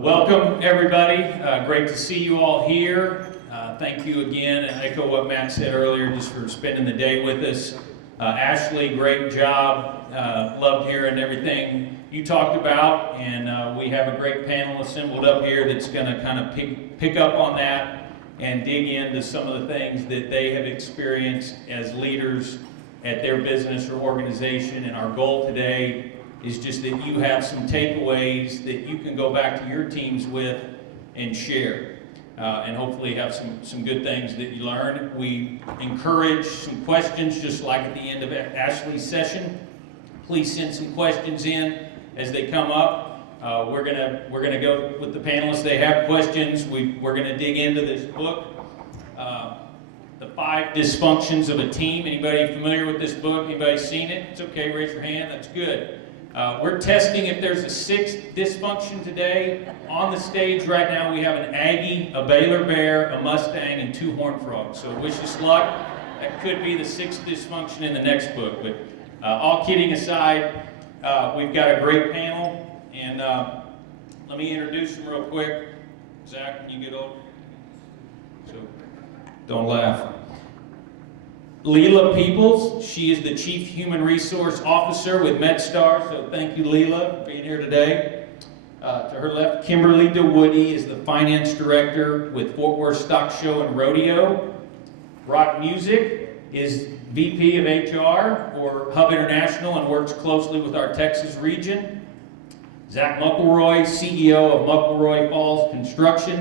Welcome, everybody. Great to see you all here. Thank you again, and echo what Matt said earlier, just for spending the day with us. Ashley, great job. Loved hearing everything you talked about, and we have a great panel assembled up here that's going to kind of pick up on that and dig into some of the things that they have experienced as leaders at their business or organization. And our goal today is just that you have some takeaways that you can go back to your teams with and share. And hopefully have some good things that you learn. We encourage some questions, just like at the end of Ashley's session. Please send some questions in as they come up. We're gonna go with the panelists. They have questions. We're gonna dig into this book, The 5 Dysfunctions of a Team. Anybody familiar with this book? Anybody seen it? It's okay, raise your hand. That's good. We're testing if there's a 6th dysfunction today. On the stage right now, we have an Aggie, a Baylor Bear, a Mustang, and 2 Horned Frogs. So wish us luck. That could be the 6th dysfunction in the next book. But all kidding aside, we've got a great panel. And let me introduce them real quick. Zach, can you get over? So, don't laugh. Leela Peoples, she is the Chief Human Resource Officer with MedStar, so thank you, Leela, for being here today. To her left, Kimberly DeWoody is the Finance Director with Fort Worth Stock Show and Rodeo. Rock Music is VP of HR for Hub International and works closely with our Texas region. Zach Muckleroy, CEO of Muckleroy Falls Construction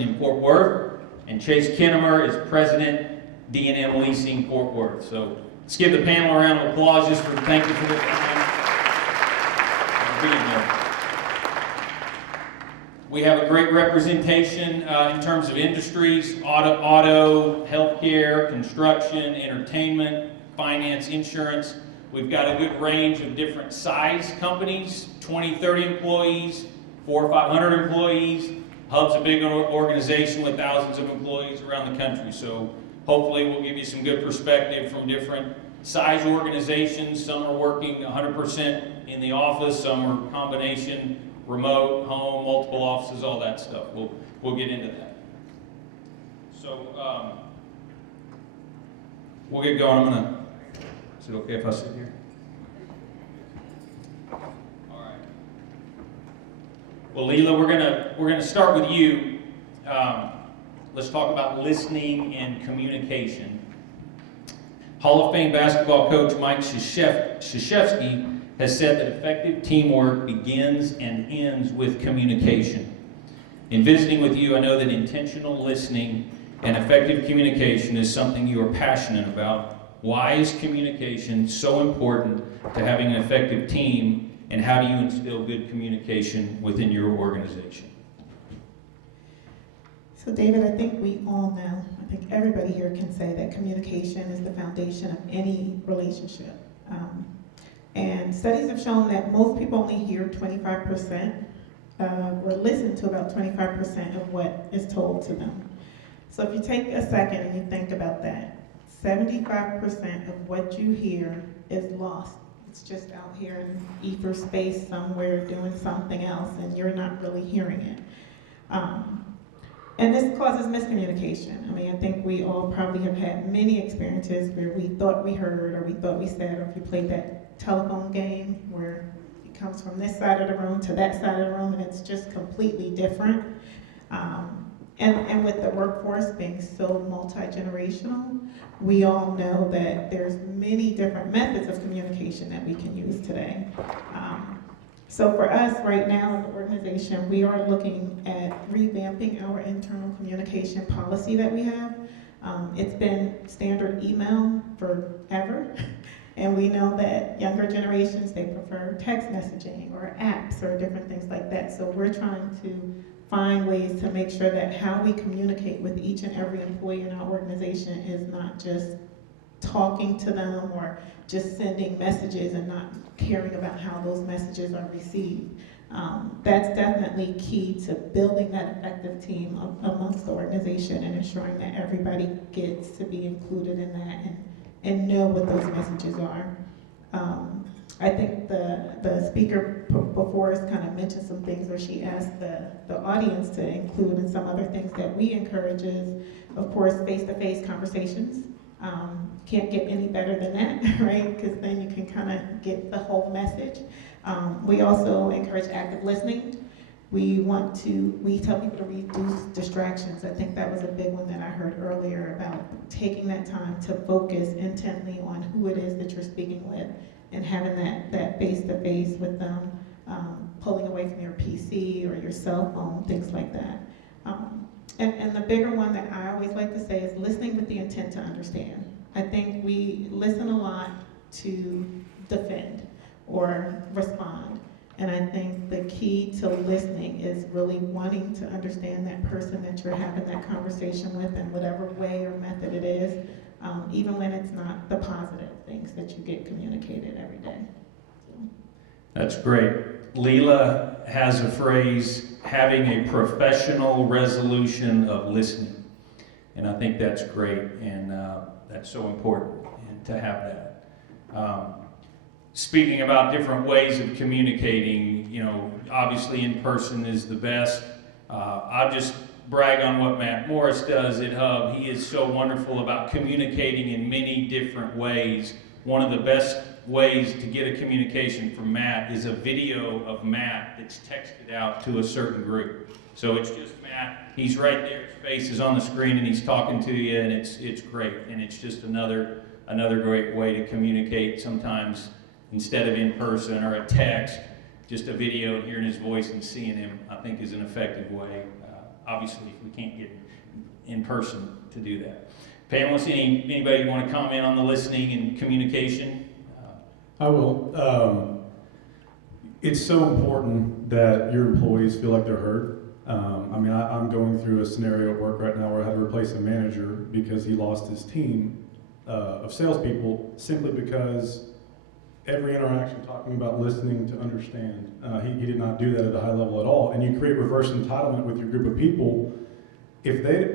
in Fort Worth. And Chase Kinnemer is President, D&M Leasing, Fort Worth. So let's give the panel a round of applause just for thank you for the time. We have a great representation in terms of industries: auto, healthcare, construction, entertainment, finance, insurance. We've got a good range of different size companies: 20, 30 employees, 400 or 500 employees. Hub's a big organization with thousands of employees around the country. So hopefully we'll give you some good perspective from different size organizations. Some are working 100% in the office, some are combination, remote, home, multiple offices, all that stuff. We'll get into that. So we'll get going. Is it okay if I sit here? All right. Well, Leela, we're gonna start with you. Let's talk about listening and communication. Hall of Fame basketball coach Mike Krzyzewski has said that effective teamwork begins and ends with communication. In visiting with you, I know that intentional listening and effective communication is something you are passionate about. Why is communication so important to having an effective team, and how do you instill good communication within your organization? So David, I think we all know, I think everybody here can say that communication is the foundation of any relationship. And studies have shown that most people only hear 25% or listen to about 25% of what is told to them. So if you take a second and you think about that, 75% of what you hear is lost. It's just out here in ether space somewhere doing something else and you're not really hearing it. And this causes miscommunication. I mean, I think we all probably have had many experiences where we thought we heard or we thought we said, or if you played that telephone game where it comes from this side of the room to that side of the room and it's just completely different. And with the workforce being so multi-generational, we all know that there's many different methods of communication that we can use today. So for us right now as an organization, we are looking at revamping our internal communication policy that we have. It's been standard email forever, and we know that younger generations, they prefer text messaging or apps or different things like that. So we're trying to find ways to make sure that how we communicate with each and every employee in our organization is not just talking to them or just sending messages and not caring about how those messages are received. That's definitely key to building that effective team amongst the organization and ensuring that everybody gets to be included in that and know what those messages are. I think the speaker before us kind of mentioned some things where she asked the audience to include, and some other things that we encourage is, of course, face-to-face conversations. Can't get any better than that, right? Because then you can kind of get the whole message. We also encourage active listening. We tell people to reduce distractions. I think that was a big one that I heard earlier about taking that time to focus intently on who it is that you're speaking with and having that face-to-face with them, pulling away from your PC or your cell phone, things like that. And the bigger one that I always like to say is listening with the intent to understand. I think we listen a lot to defend or respond. And I think the key to listening is really wanting to understand that person that you're having that conversation with in whatever way or method it is, even when it's not the positive things that you get communicated every day. So. That's great. Leela has a phrase, having a professional resolution of listening. And I think that's great, and that's so important to have that. Speaking about different ways of communicating, obviously in person is the best. I'll just brag on what Matt Morris does at Hub. He is so wonderful about communicating in many different ways. One of the best ways to get a communication from Matt is a video of Matt that's texted out to a certain group. So it's just Matt, he's right there, his face is on the screen and he's talking to you, and it's great. And it's just another great way to communicate. Sometimes instead of in person or a text, just a video and hearing his voice and seeing him, I think is an effective way. Obviously, if we can't get in person to do that. Panelists, anybody want to comment on the listening and communication? I will. It's so important that your employees feel like they're heard. I'm going through a scenario at work right now where I had to replace a manager because he lost his team of salespeople simply because every interaction talking about listening to understand. He did not do that at a high level at all. And you create reverse entitlement with your group of people. If they,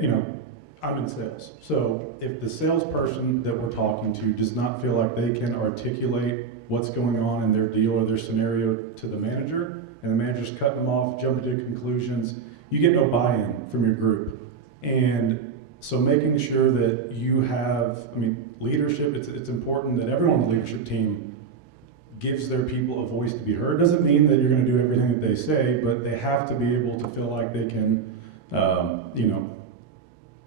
I'm in sales. So if the salesperson that we're talking to does not feel like they can articulate what's going on in their deal or their scenario to the manager, and the manager's cutting them off, jumping to conclusions, you get no buy-in from your group. And so making sure that you have, leadership, it's important that everyone on the leadership team gives their people a voice to be heard. Doesn't mean that you're going to do everything that they say, but they have to be able to feel like they can,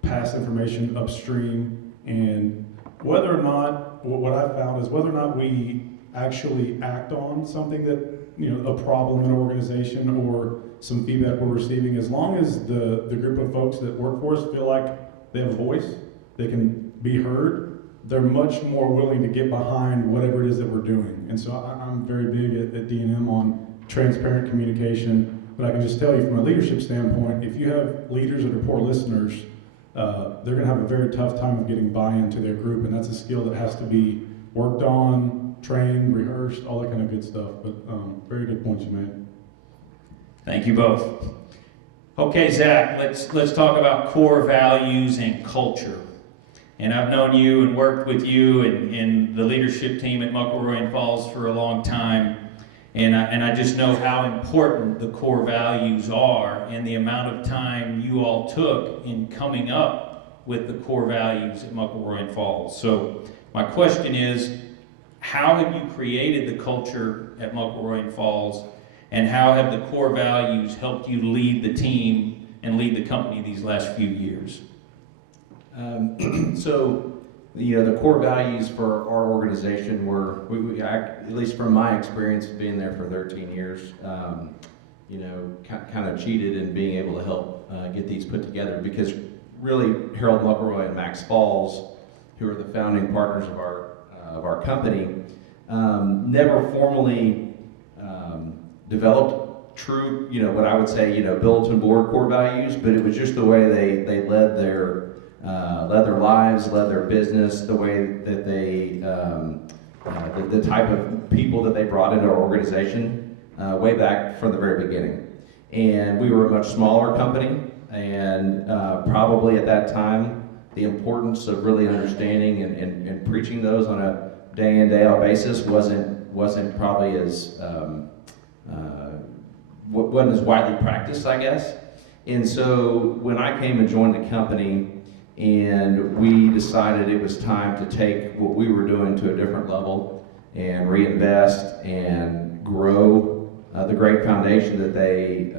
pass information upstream. And whether or not, what I've found is whether or not we actually act on something that, a problem in an organization or some feedback we're receiving, as long as the group of folks that work for us feel like they have a voice, they can be heard, they're much more willing to get behind whatever it is that we're doing. And so I'm very big at D&M on transparent communication, but I can just tell you from a leadership standpoint, if you have leaders that are poor listeners, they're gonna have a very tough time of getting buy-in to their group, and that's a skill that has to be worked on, trained, rehearsed, all that kind of good stuff. But very good points you made. Thank you both. Okay, Zach, let's talk about core values and culture. And I've known you and worked with you and the leadership team at McElroy and Falls for a long time. And I just know how important the core values are and the amount of time you all took in coming up with the core values at McElroy and Falls. So my question is, how have you created the culture at McElroy and Falls, and how have the core values helped you lead the team and lead the company these last few years? The core values for our organization were, at least from my experience being there for 13 years, kind of cheated in being able to help get these put together, because really Harold McElroy and Max Falls, who are the founding partners of our company, never formally developed true, what I would say, bulletin board core values, but it was just the way they led their lives, led their business, the way that they, the type of people that they brought into our organization way back from the very beginning. And we were a much smaller company, and probably at that time, the importance of really understanding and preaching those on a day in, day out basis wasn't probably as wasn't as widely practiced, I guess. And so when I came and joined the company, and we decided it was time to take what we were doing to a different level and reinvest and grow the great foundation that they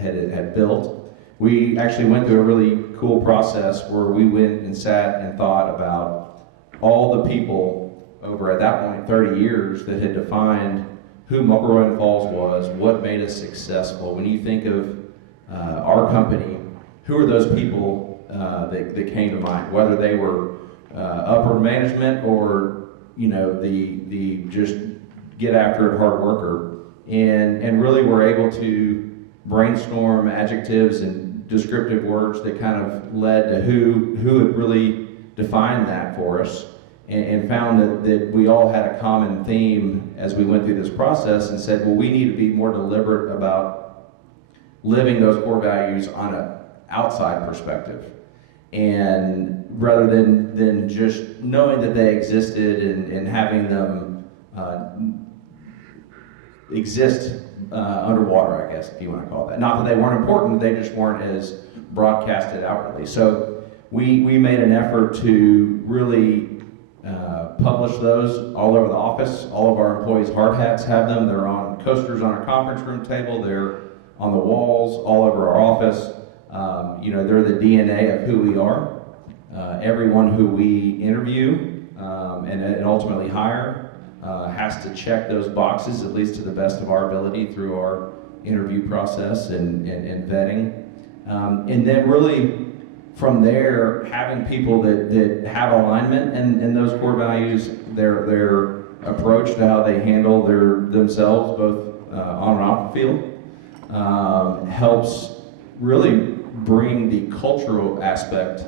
had built. We actually went through a really cool process where we went and sat and thought about all the people over at that point 30 years that had defined who McElroy and Falls was, what made us successful. When you think of our company, who are those people that came to mind, whether they were upper management or the just get after it hard worker, and really were able to brainstorm adjectives and descriptive words that kind of led to who had really defined that for us, and found that we all had a common theme as we went through this process, and said, well, we need to be more deliberate about living those core values on an outside perspective. And rather than just knowing that they existed and having them exist underwater, I guess, if you want to call it that. Not that they weren't important, they just weren't as broadcasted outwardly. So we made an effort to really publish those all over the office. All of our employees' hard hats have them. They're on coasters on our conference room table. They're on the walls all over our office. They're the DNA of who we are. Everyone who we interview and ultimately hire has to check those boxes, at least to the best of our ability, through our interview process and vetting. And then really from there, having people that have alignment in those core values, their approach to how they handle themselves, both on and off the field, helps really bring the cultural aspect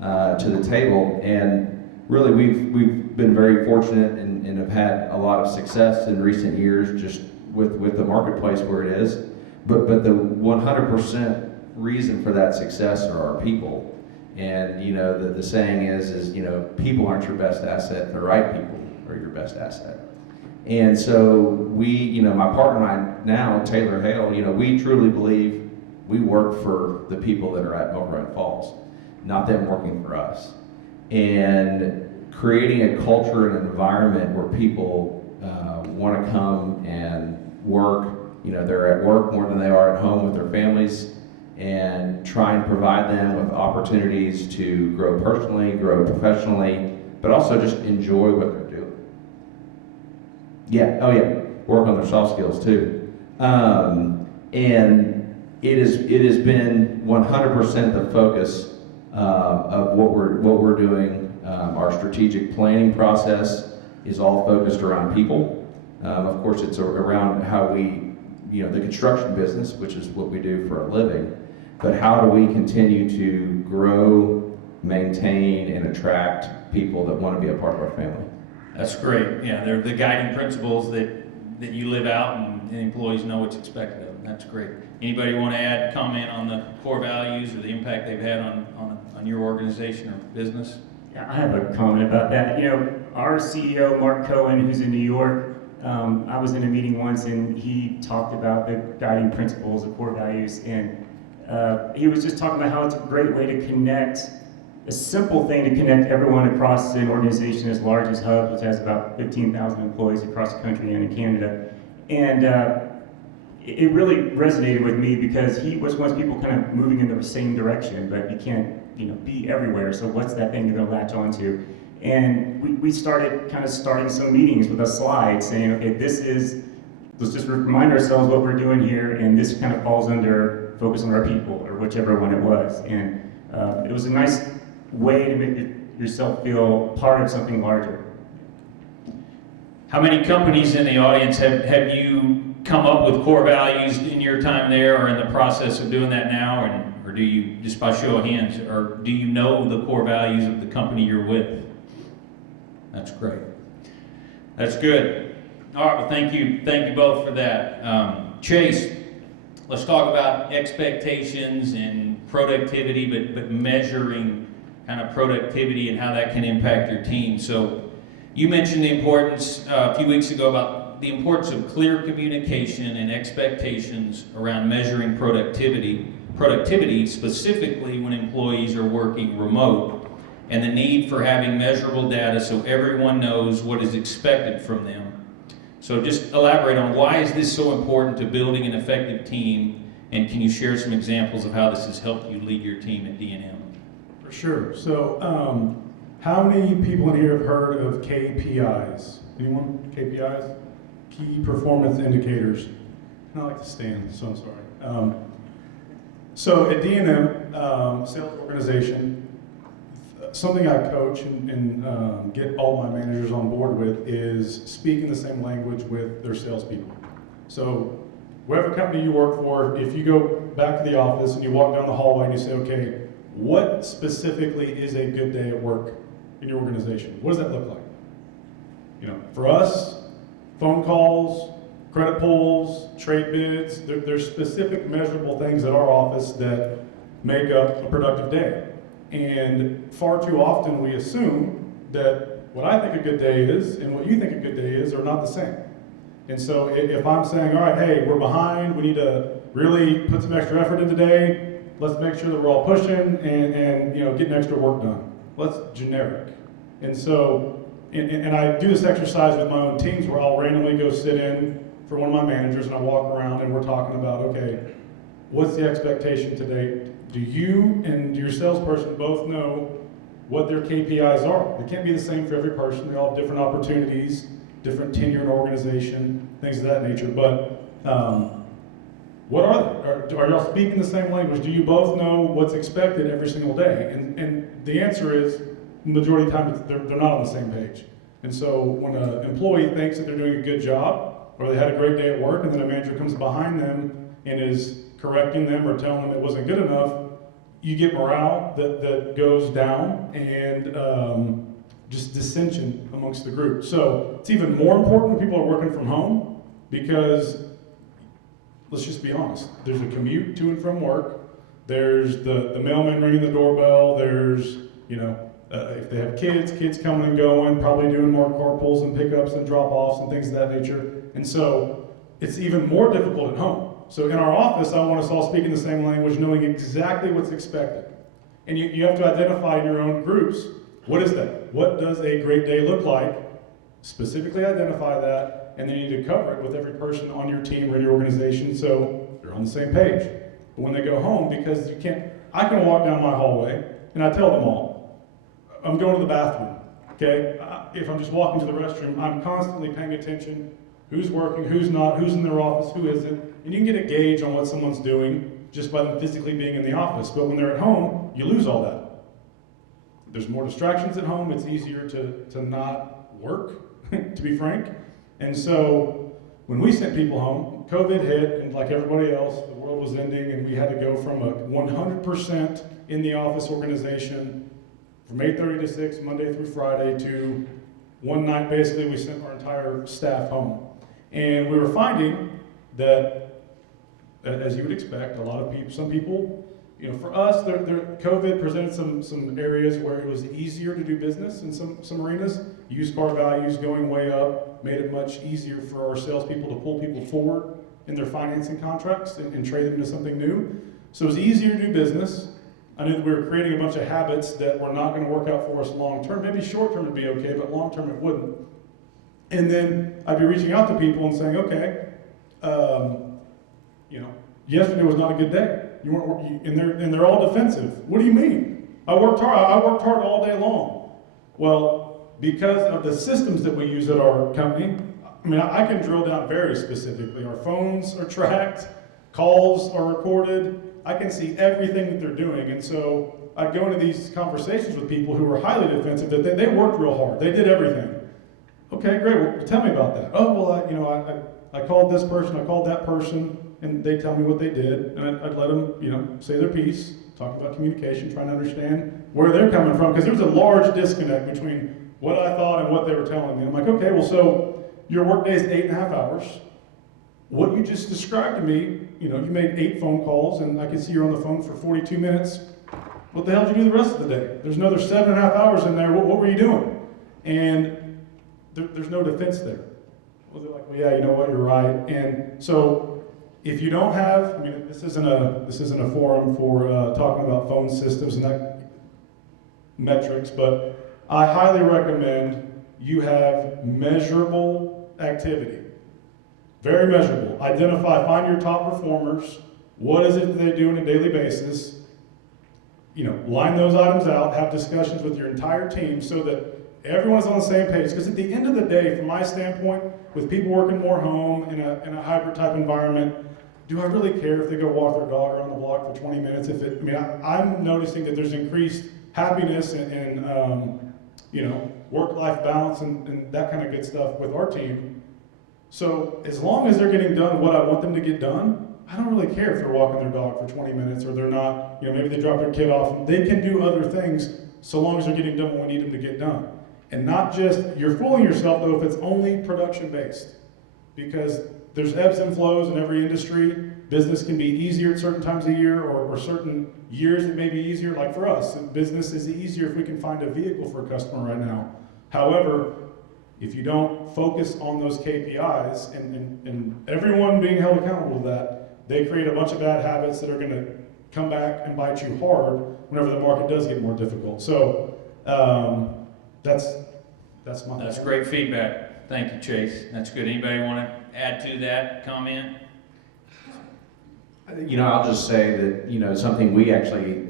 to the table. And really we've been very fortunate and have had a lot of success in recent years just with the marketplace where it is. But the 100% reason for that success are our people. And the saying is people aren't your best asset, the right people are your best asset. And so we, my partner and I now, Taylor Hale, we truly believe we work for the people that are at McElroy Falls, not them working for us. And creating a culture and environment where people want to come and work, they're at work more than they are at home with their families, and try and provide them with opportunities to grow personally, grow professionally, but also just enjoy what they're doing. Work on their soft skills too. And it has been 100% the focus of what we're doing. Our strategic planning process is all focused around people. Of course, it's around how we, the construction business, which is what we do for a living, but how do we continue to grow, maintain, and attract people that want to be a part of our family? That's great. Yeah, they're the guiding principles that you live out, and employees know what's expected of them. That's great. Anybody want to add comment on the core values or the impact they've had on your organization or business? Yeah, I have a comment about that. Our CEO, Mark Cohen, who's in New York, I was in a meeting once and he talked about the guiding principles, the core values, and he was just talking about how it's a great way to connect, a simple thing to connect everyone across an organization as large as Hub, which has about 15,000 employees across the country and in Canada. And it really resonated with me because he was one of those people kind of moving in the same direction, but you can't be everywhere. So what's that thing you're going to latch onto? And we started starting some meetings with a slide saying, okay, let's just remind ourselves what we're doing here, and this kind of falls under focus on our people, or whichever one it was. And it was a nice way to make yourself feel part of something larger. How many companies in the audience have you come up with core values in your time there, or in the process of doing that now, or do you, just by show of hands, or do you know the core values of the company you're with? That's great. That's good. All right, well, thank you both for that. Chase, let's talk about expectations and productivity, but measuring kind of productivity and how that can impact your team. So You mentioned the importance a few weeks ago about the importance of clear communication and expectations around measuring productivity specifically when employees are working remote, and the need for having measurable data so everyone knows what is expected from them. So just elaborate on why is this so important to building an effective team, and can you share some examples of how this has helped you lead your team at D&M? For sure. So, how many people in here have heard of KPIs? Anyone? KPIs? Key Performance Indicators. I like to stand, so I'm sorry. So at D&M, sales organization, something I coach and get all my managers on board with is speaking the same language with their salespeople. So whatever company you work for, if you go back to the office and you walk down the hallway and you say, okay, what specifically is a good day at work in your organization? What does that look like? You know, for us, phone calls, credit pulls, trade bids, there's specific measurable things at our office that make up a productive day. And far too often we assume that what I think a good day is and what you think a good day is are not the same. And so if I'm saying, all right, hey, we're behind, we need to really put some extra effort in today, let's make sure that we're all pushing and you know, getting extra work done. Well, that's generic. And so, and I do this exercise with my own teams where I'll randomly go sit in for one of my managers and I walk around and we're talking about, okay, what's the expectation today? Do you and your salesperson both know what their KPIs are? They can't be the same for every person. They all have different opportunities, different tenure in organization, things of that nature. But what are they? Are y'all speaking the same language? Do you both know what's expected every single day? And the answer is, the majority of the time, they're not on the same page. And so when an employee thinks that they're doing a good job, or they had a great day at work, and then a manager comes behind them and is correcting them or telling them it wasn't good enough, you get morale that goes down and just dissension amongst the group. So it's even more important when people are working from home because, let's just be honest, there's a commute to and from work, there's the mailman ringing the doorbell, there's, you know, if they have kids coming and going, probably doing more carpools and pickups and drop-offs and things of that nature. And so it's even more difficult at home. So in our office, I want us all speaking the same language, knowing exactly what's expected. And you have to identify in your own groups, what is that? What does a great day look like? Specifically identify that, and then you need to cover it with every person on your team or your organization so you're on the same page. But when they go home, because you can't, I can walk down my hallway and I tell them all, I'm going to the bathroom, okay? If I'm just walking to the restroom, I'm constantly paying attention, who's working, who's not, who's in their office, who isn't, and you can get a gauge on what someone's doing just by them physically being in the office. But when they're at home, you lose all that. There's more distractions at home, it's easier to not work, to be frank. And so when we sent people home, COVID hit, and like everybody else, the world was ending, and we had to go from a 100% in the office organization from 8:30 to 6, Monday through Friday, to one night basically we sent our entire staff home. And we were finding that, as you would expect, a lot of people, some people, you know, for us, COVID presented some areas where it was easier to do business in some arenas. Used car values going way up made it much easier for our salespeople to pull people forward in their financing contracts and trade them into something new. So it was easier to do business. I knew that we were creating a bunch of habits that were not going to work out for us long term. Maybe short term would be okay, but long term it wouldn't. And then I'd be reaching out to people and saying, okay, you know, yesterday was not a good day. You weren't, and they're all defensive. What do you mean? I worked hard all day long. Well, because of the systems that we use at our company, I mean, I can drill down very specifically. Our phones are tracked, calls are recorded. I can see everything that they're doing. And so I'd go into these conversations with people who were highly defensive that they worked real hard. They did everything. Okay, great. Well, tell me about that. Oh, well, I called this person, I called that person, and they tell me what they did. And I'd let them, you know, say their piece, talk about communication, trying to understand where they're coming from. Because there was a large disconnect between what I thought and what they were telling me. I'm like, okay, well, so your workday is 8.5 hours. What you just described to me, you know, you made 8 phone calls, and I can see you're on the phone for 42 minutes. What the hell did you do the rest of the day? There's another 7.5 hours in there. What were you doing? And there's no defense there. Well, they're like, well, yeah, you know what, you're right. And so if you don't have, I mean, this isn't a forum for talking about phone systems and that metrics, but I highly recommend you have measurable activity. Very measurable. Identify, find your top performers. What is it that they do on a daily basis? You know, line those items out, have discussions with your entire team so that everyone's on the same page. Because at the end of the day, from my standpoint, with people working more home in a hybrid type environment, do I really care if they go walk their dog around the block for 20 minutes? I'm noticing that there's increased happiness and you know, work-life balance and that kind of good stuff with our team. So as long as they're getting done what I want them to get done, I don't really care if they're walking their dog for 20 minutes or they're not, you know, maybe they drop their kid off. They can do other things so long as they're getting done what we need them to get done. And not just, you're fooling yourself though if it's only production-based. Because there's ebbs and flows in every industry. Business can be easier at certain times of year or certain years it may be easier. Like for us, business is easier if we can find a vehicle for a customer right now. However, if you don't focus on those KPIs and everyone being held accountable to that, they create a bunch of bad habits that are going to come back and bite you hard whenever the market does get more difficult. So that's my. That's great feedback. Thank you, Chase. That's good. Anybody want to add to that comment? You know, I'll just say that, you know, something we actually,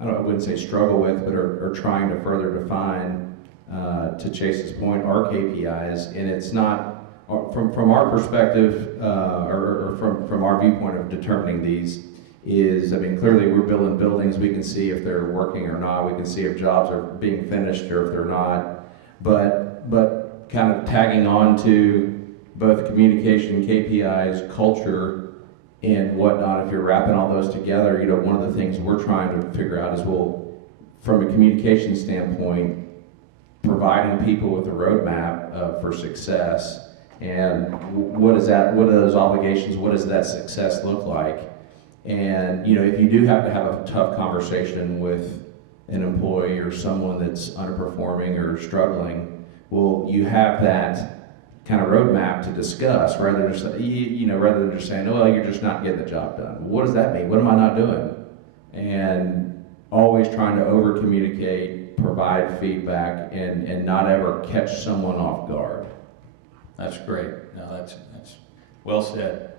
I wouldn't say struggle with, but are trying to further define, to Chase's point, our KPIs, and it's not, from our perspective, or from our viewpoint of determining these, is, I mean, clearly we're building buildings, we can see if they're working or not, we can see if jobs are being finished or if they're not, but kind of tagging on to both communication, KPIs, culture, and whatnot, if you're wrapping all those together, you know, one of the things we're trying to figure out is, well, from a communication standpoint, providing people with a roadmap for success, and what is that, what are those obligations, what does that success look like? And, you know, if you do have to have a tough conversation with an employee or someone that's underperforming or struggling, well, you have that kind of roadmap to discuss rather than just, you know, rather than just saying, oh, well, you're just not getting the job done. What does that mean? What am I not doing? And always trying to over communicate, provide feedback, and not ever catch someone off guard. That's great. No, that's well said.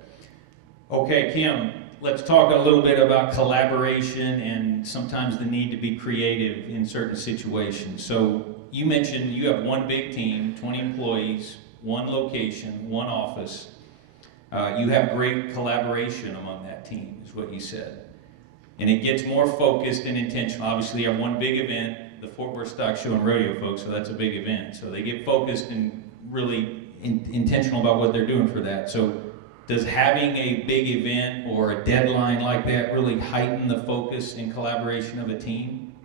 Okay, Kim, let's talk a little bit about collaboration and sometimes the need to be creative in certain situations. So you mentioned you have one big team, 20 employees, one location, one office. You have great collaboration among that team, is what you said. And it gets more focused and intentional. Obviously, you have one big event, the Fort Worth Stock Show and Rodeo, folks, so that's a big event. So they get focused and really intentional about what they're doing for that. So does having a big event or a deadline like that really heighten the focus and collaboration of a team?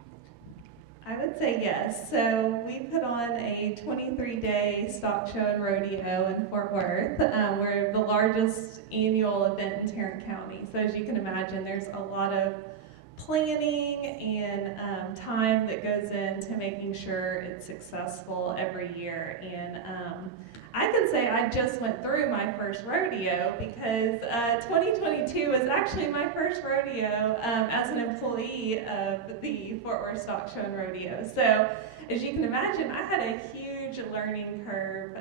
I would say yes. So we put on a 23-day stock show and rodeo in Fort Worth. We're the largest annual event in Tarrant County. So as you can imagine, there's a lot of planning and time that goes into making sure it's successful every year. And I can say I just went through my first rodeo because 2022 was actually my first rodeo as an employee of the Fort Worth Stock Show and Rodeo. So as you can imagine, I had a huge learning curve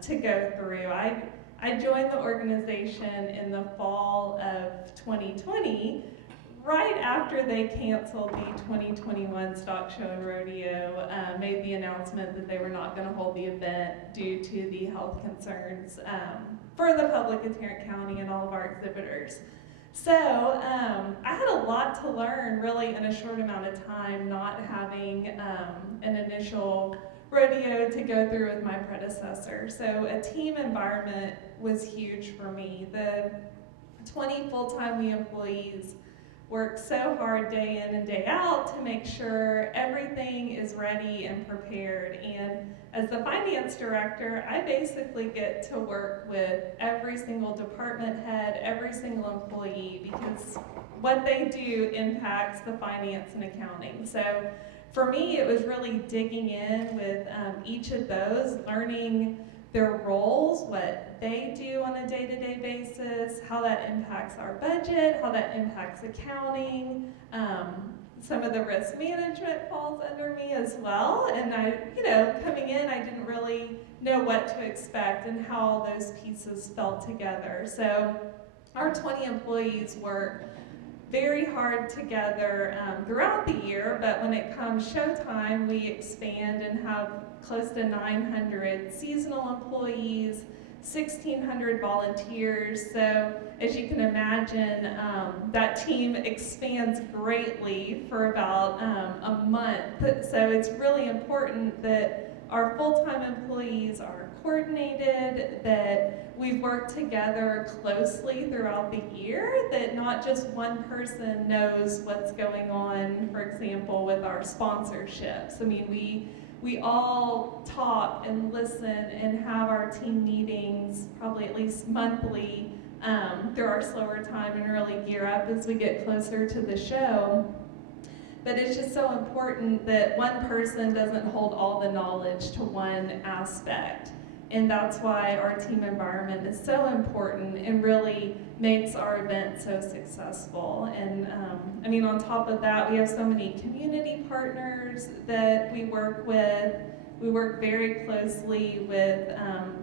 to go through. I joined the organization in the fall of 2020, right after they canceled the 2021 Stock Show and Rodeo, made the announcement that they were not going to hold the event due to the health concerns for the public of Tarrant County and all of our exhibitors. So I had a lot to learn really in a short amount of time, not having an initial rodeo to go through with my predecessor. So a team environment was huge for me. The 20 full-time employees work so hard day in and day out to make sure everything is ready and prepared. And as the finance director, I basically get to work with every single department head, every single employee, because what they do impacts the finance and accounting. So for me, it was really digging in with each of those, learning their roles, what they do on a day-to-day basis, how that impacts our budget, how that impacts accounting. Some of the risk management falls under me as well. And I, coming in, I didn't really know what to expect and how all those pieces fell together. So our 20 employees work very hard together throughout the year, but when it comes showtime, we expand and have close to 900 seasonal employees, 1,600 volunteers. So as you can imagine, that team expands greatly for about a month. So it's really important that our full-time employees are coordinated, that we've worked together closely throughout the year, that not just one person knows what's going on, for example, with our sponsorships. I mean, we all talk and listen and have our team meetings probably at least monthly through our slower time and really gear up as we get closer to the show. But it's just so important that one person doesn't hold all the knowledge to one aspect. And that's why our team environment is so important and really makes our event so successful. And on top of that, we have so many community partners that we work with. We work very closely with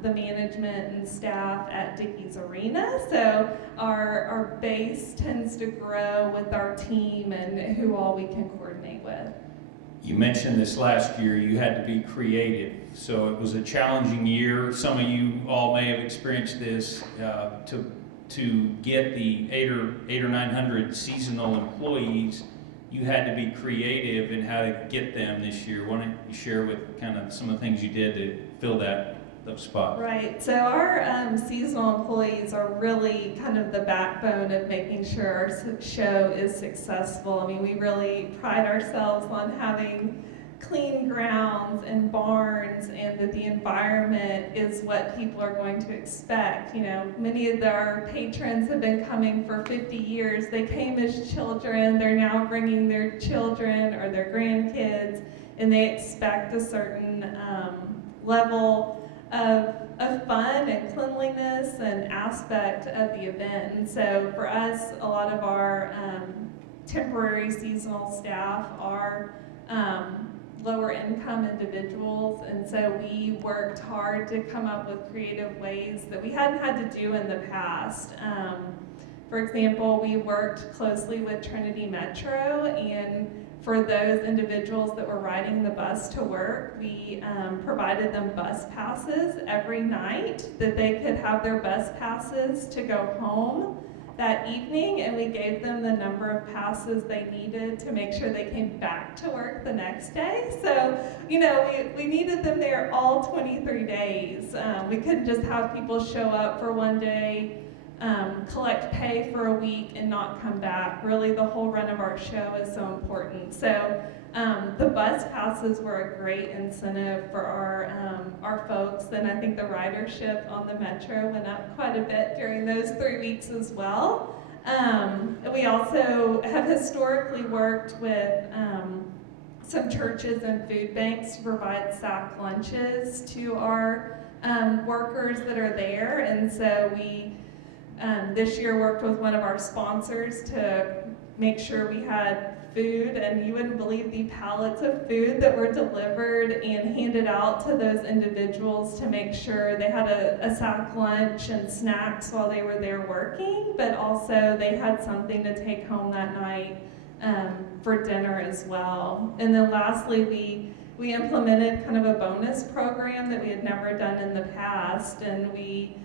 the management and staff at Dickey's Arena. So our base tends to grow with our team and who all we can coordinate with. You mentioned this last year, you had to be creative. So it was a challenging year. Some of you all may have experienced this to get the 800 or 900 seasonal employees. You had to be creative in how to get them this year. Why don't you share with kind of some of the things you did to fill those spots? Right, so our seasonal employees are really kind of the backbone of making sure our show is successful. I mean, we really pride ourselves on having clean grounds and barns, and that the environment is what people are going to expect. Many of our patrons have been coming for 50 years. They came as children, they're now bringing their children or their grandkids, and they expect a certain level of fun and cleanliness and aspect of the event. And so for us, a lot of our temporary seasonal staff are lower income individuals, and so we worked hard to come up with creative ways that we hadn't had to do in the past. For example, we worked closely with Trinity Metro, and for those individuals that were riding the bus to work, we provided them bus passes every night, that they could have their bus passes to go home that evening, and we gave them the number of passes they needed to make sure they came back to work the next day. So, we needed them there all 23 days. We couldn't just have people show up for one day, collect pay for a week, and not come back. Really, the whole run of our show is so important. So the bus passes were a great incentive for our folks, and I think the ridership on the Metro went up quite a bit during those 3 weeks as well. We also have historically worked with some churches and food banks to provide sack lunches to our workers that are there, and so we this year worked with one of our sponsors to make sure we had food, and you wouldn't believe the pallets of food that were delivered and handed out to those individuals to make sure they had a sack lunch and snacks while they were there working, but also they had something to take home that night for dinner as well. And then lastly, we implemented kind of a bonus program that we had never done in the past, and we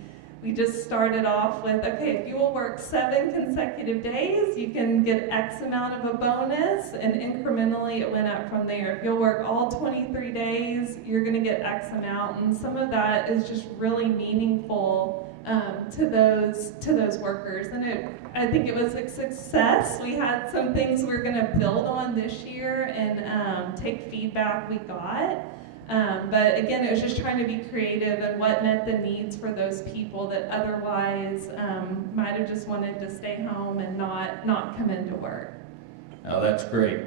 just started off with, okay, if you will work 7 consecutive days, you can get X amount of a bonus, and incrementally it went up from there. If you'll work all 23 days, you're gonna get X amount, and some of that is just really meaningful to those workers. And I think it was a success. We had some things we're gonna build on this year and take feedback we got. But again, it was just trying to be creative and what met the needs for those people that otherwise might have just wanted to stay home and not come into work. Oh, that's great.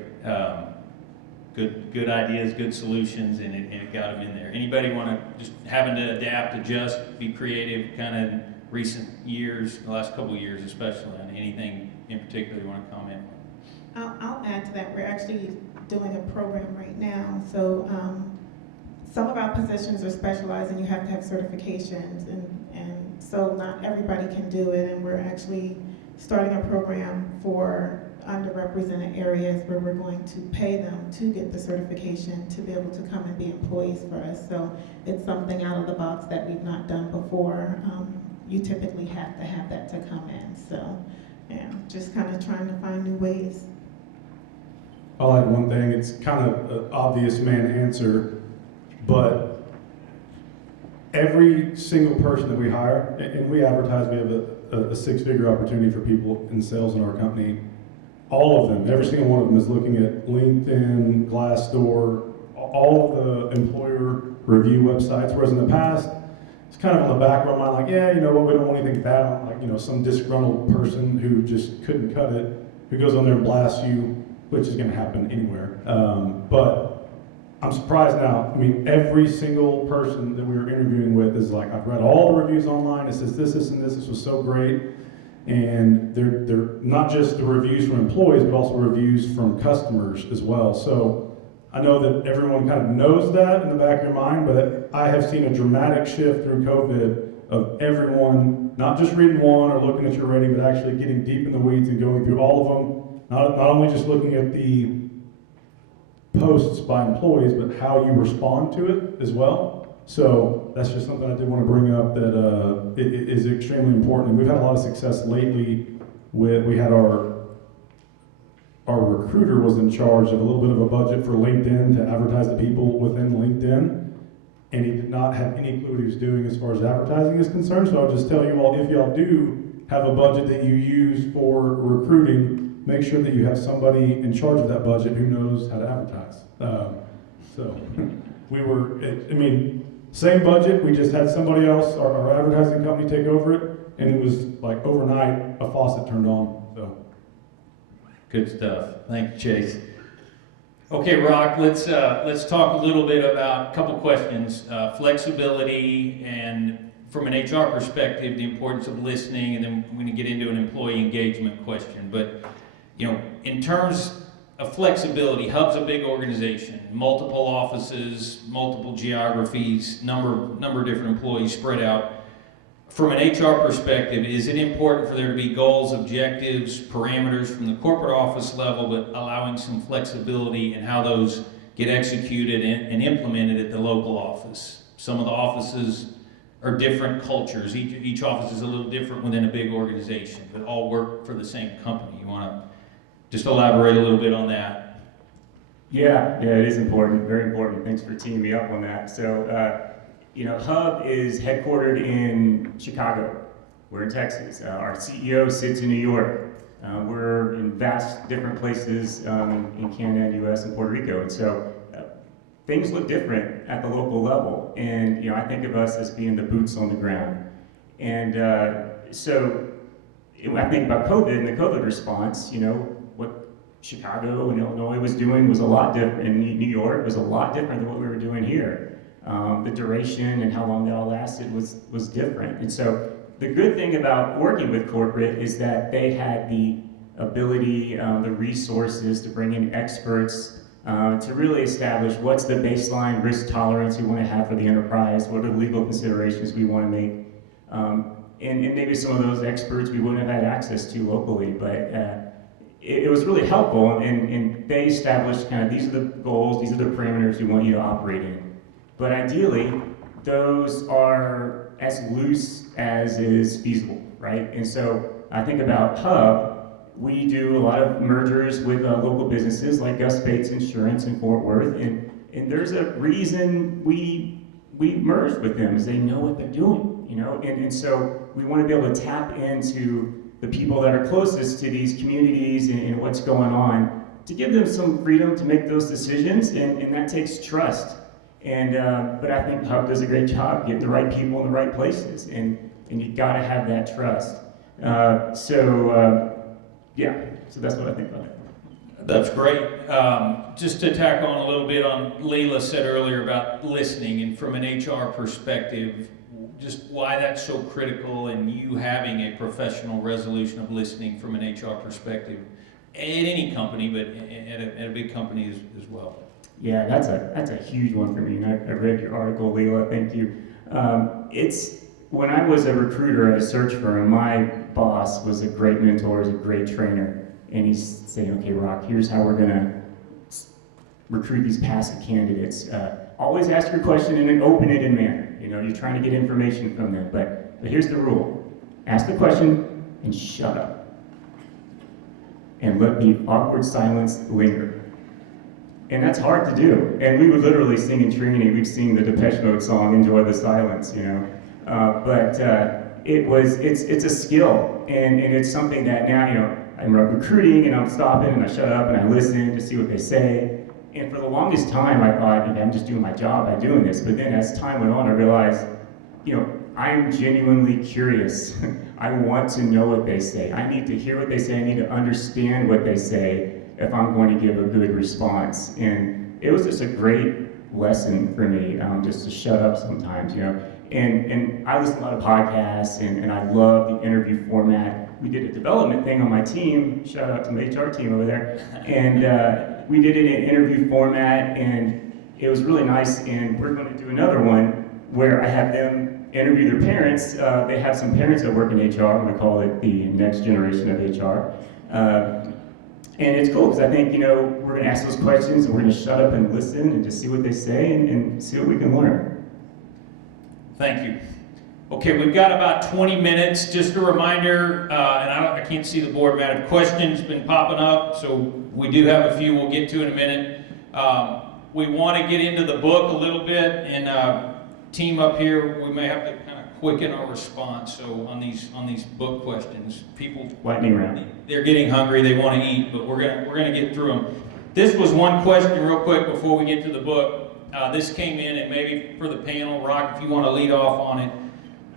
good ideas, good solutions, and it got them in there. Anybody want to just having to adapt, adjust, be creative, kind of in recent years, the last couple of years especially, on anything in particular you want to comment on? I'll add to that. We're actually doing a program right now. So some of our positions are specialized and you have to have certifications, and so not everybody can do it, and we're actually starting a program for underrepresented areas where we're going to pay them to get the certification to be able to come and be employees for us. So it's something out of the box that we've not done before. You typically have to have that to come in. So yeah, just kind of trying to find new ways. I'll add one thing. It's kind of an obvious man answer, but every single person that we hire, and we advertise, we have a six-figure opportunity for people in sales in our company. All of them, every single one of them is looking at LinkedIn, Glassdoor, all of the employer review websites, whereas in the past, it's kind of on the back of our mind, like, yeah, you know what, we don't want anything bad on, like, you know, some disgruntled person who just couldn't cut it, who goes on there and blasts you, which is going to happen anywhere. But I'm surprised now. I mean, every single person that we were interviewing with is like, I've read all the reviews online. It says this, and this. This was so great. And they're not just the reviews from employees, but also reviews from customers as well. So I know that everyone kind of knows that in the back of your mind, but I have seen a dramatic shift through COVID of everyone not just reading one or looking at your rating, but actually getting deep in the weeds and going through all of them. Not only just looking at the posts by employees, but how you respond to it as well. So that's just something I did want to bring up, that it is extremely important. And we've had a lot of success lately with, we had our recruiter was in charge of a little bit of a budget for LinkedIn to advertise to people within LinkedIn. And he did not have any clue what he was doing as far as advertising is concerned. So I'll just tell you all, if y'all do have a budget that you use for recruiting, make sure that you have somebody in charge of that budget who knows how to advertise. So we were, I mean, same budget, we just had somebody else, our advertising company, take over it, and it was like overnight, a faucet turned on, so. Good stuff. Thank you, Chase. Okay, Rock, let's talk a little bit about a couple questions. Flexibility, and from an HR perspective, the importance of listening, and then we're going to get into an employee engagement question. But, you know, in terms of flexibility, Hub's a big organization, multiple offices, multiple geographies, number of different employees spread out. From an HR perspective, is it important for there to be goals, objectives, parameters from the corporate office level, but allowing some flexibility in how those get executed and implemented at the local office? Some of the offices are different cultures. Each office is a little different within a big organization, but all work for the same company. You want to just elaborate a little bit on that? Yeah, it is important, very important. Thanks for teaming me up on that. So, you know, Hub is headquartered in Chicago. We're in Texas. Our CEO sits in New York. We're in vast different places in Canada, US, and Puerto Rico. And so things look different at the local level. And, you know, I think of us as being the boots on the ground. And so I think about COVID and the COVID response, you know, what Chicago and Illinois was doing was a lot different, and New York was a lot different than what we were doing here. The duration and how long that all lasted was different. And so the good thing about working with corporate is that they had the ability, the resources to bring in experts to really establish what's the baseline risk tolerance we want to have for the enterprise, what are the legal considerations we want to make. And maybe some of those experts we wouldn't have had access to locally, but it was really helpful, and they established kind of, these are the goals, these are the parameters we want you to operate in. But ideally, those are as loose as is feasible, right? And so I think about Hub, we do a lot of mergers with local businesses like Gus Bates Insurance in Fort Worth, and there's a reason we merged with them, is they know what they're doing, you know? And so we want to be able to tap into the people that are closest to these communities and what's going on, to give them some freedom to make those decisions, and that takes trust. And but I think Hub does a great job getting the right people in the right places, and you got to have that trust. Yeah, so that's what I think about it. That's great. Just to tack on a little bit on Leila said earlier about listening, and from an HR perspective, just why that's so critical, and you having a professional resolution of listening from an HR perspective at any company, but at a big company as well. Yeah, that's a huge one for me. And I read your article, Leila. Thank you. It's when I was a recruiter at a search firm, my boss was a great mentor, was a great trainer, and he's saying, "Okay, Rock, here's how we're gonna recruit these passive candidates. Always ask your question in an open-ended manner. You know, you're trying to get information from them, but here's the rule: ask the question and shut up, and let the awkward silence linger." And that's hard to do. And we would literally sing in training. We'd sing the Depeche Mode song, "Enjoy the Silence," you know. It's a skill, and it's something that now, you know, I'm recruiting and I'm stopping and I shut up and I listen to see what they say. And for the longest time, I thought, okay, I'm just doing my job by doing this. But then as time went on, I realized, you know, I'm genuinely curious. I want to know what they say. I need to hear what they say. I need to understand what they say if I'm going to give a good response. And it was just a great lesson for me, just to shut up sometimes, you know. And I listen to a lot of podcasts, and I love the interview format. We did a development thing on my team, shout out to the HR team over there, and we did it in interview format, and it was really nice, and we're going to do another one where I have them interview their parents. They have some parents that work in HR. I'm going to call it the next generation of HR. And it's cool because I think, you know, we're going to ask those questions and we're going to shut up and listen and just see what they say and see what we can learn. Thank you. Okay, we've got about 20 minutes. Just a reminder, and I can't see the board, Matt, questions been popping up, so we do have a few we'll get to in a minute. We want to get into the book a little bit, and team up here, we may have to kind of quicken our response. So on these book questions, people, Lightning round. they're getting hungry, they want to eat, but we're gonna get through them. This was one question real quick before we get to the book. This came in, and maybe for the panel, Rock, if you want to lead off on it.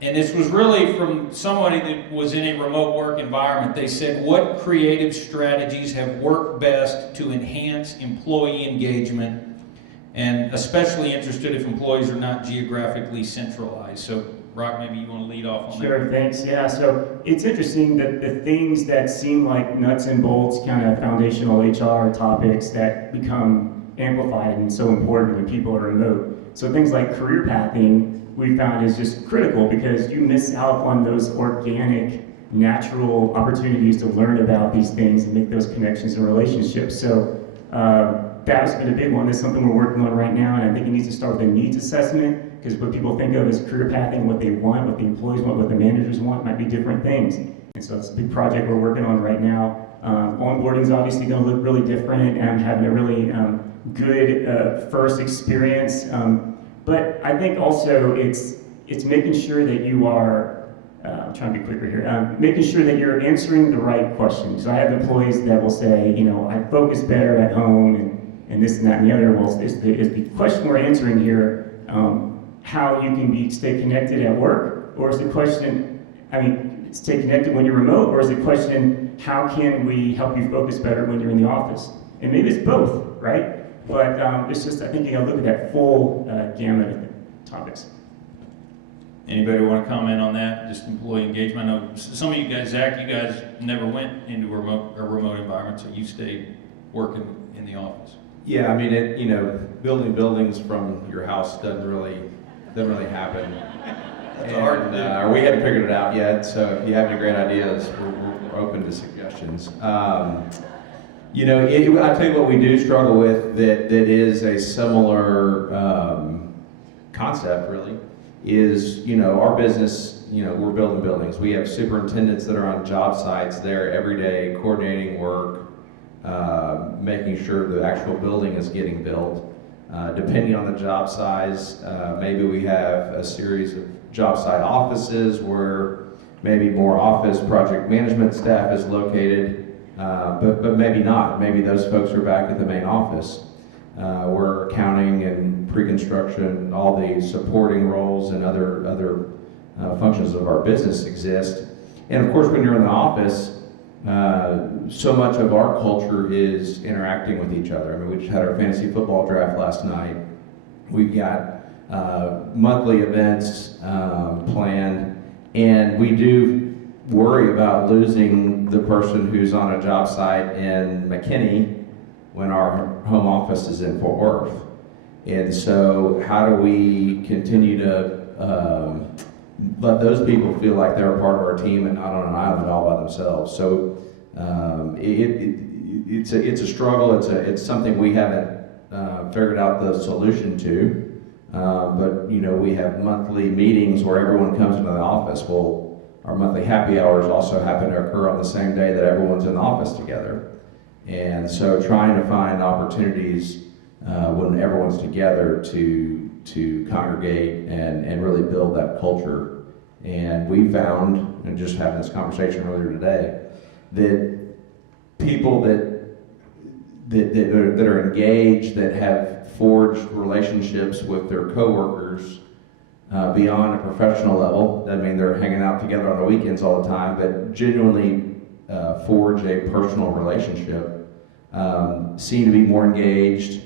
And this was really from somebody that was in a remote work environment. They said, what creative strategies have worked best to enhance employee engagement? And especially interested if employees are not geographically centralized. So, Rock, maybe you want to lead off on that. Sure, thanks. Yeah, so it's interesting that the things that seem like nuts and bolts, kind of foundational HR topics that become amplified and so important when people are remote. So things like career pathing, we found is just critical because you miss out on those organic, natural opportunities to learn about these things and make those connections and relationships. So that's been a big one. That's something we're working on right now, and I think it needs to start with a needs assessment, because what people think of as career pathing, what they want, what the employees want, what the managers want, might be different things. And so it's a big project we're working on right now. Onboarding is obviously going to look really different, and I'm having a really good first experience. But I think also it's making sure that you are, I'm trying to be quicker here, making sure that you're answering the right questions. So I have employees that will say, you know, I focus better at home and this and that and the other. Well, is the question we're answering here how you can stay connected at work? Or is the question, stay connected when you're remote? Or is the question, how can we help you focus better when you're in the office? And maybe it's both, right? But it's just, I think you gotta look at that full gamut of topics. Anybody want to comment on that? Just employee engagement. I know some of you guys, Zach, you guys never went into a remote environment, so you stayed working in the office. Yeah, I mean, building buildings from your house doesn't really happen. That's hard to do. We haven't figured it out yet, so if you have any great ideas, we're open to suggestions. I tell you what we do struggle with that is a similar concept, really, is, our business, we're building buildings. We have superintendents that are on job sites there every day, coordinating work, making sure the actual building is getting built. Depending on the job size, maybe we have a series of job site offices where maybe more office project management staff is located, but maybe not. Maybe those folks are back at the main office where accounting and pre-construction, all the supporting roles and other functions of our business exist. And of course, when you're in the office, so much of our culture is interacting with each other. I mean, we just had our fantasy football draft last night. We've got monthly events planned, and we do worry about losing the person who's on a job site in McKinney when our home office is in Fort Worth. And so how do we continue to let those people feel like they're a part of our team and not on an island all by themselves? So it's a struggle. It's something we haven't figured out the solution to. But you know, we have monthly meetings where everyone comes into the office. Well, our monthly happy hours also happen to occur on the same day that everyone's in the office together. And so trying to find opportunities when everyone's together to congregate and really build that culture. And we found, and just having this conversation earlier today, that people that are engaged, that have forged relationships with their coworkers beyond a professional level, doesn't mean they're hanging out together on the weekends all the time, but genuinely forge a personal relationship, seem to be more engaged,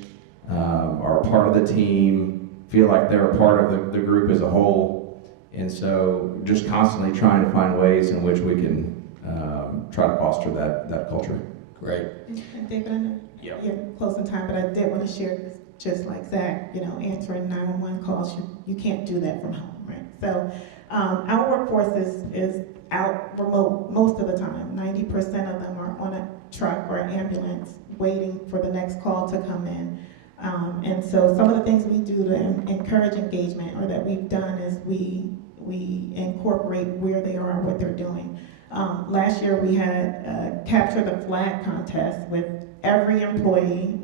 are a part of the team, feel like they're a part of the group as a whole. And so just constantly trying to find ways in which we can try to foster that culture. Great. And David, I know you're close in time, but I did want to share this, just like Zach, you know, answering 911 calls, you can't do that from home, right? So our workforce is out remote most of the time. 90% of them are on a truck or ambulance waiting for the next call to come in. And so some of the things we do to encourage engagement, or that we've done, is we incorporate where they are, what they're doing. Last year we had a Capture the Flag contest with every employee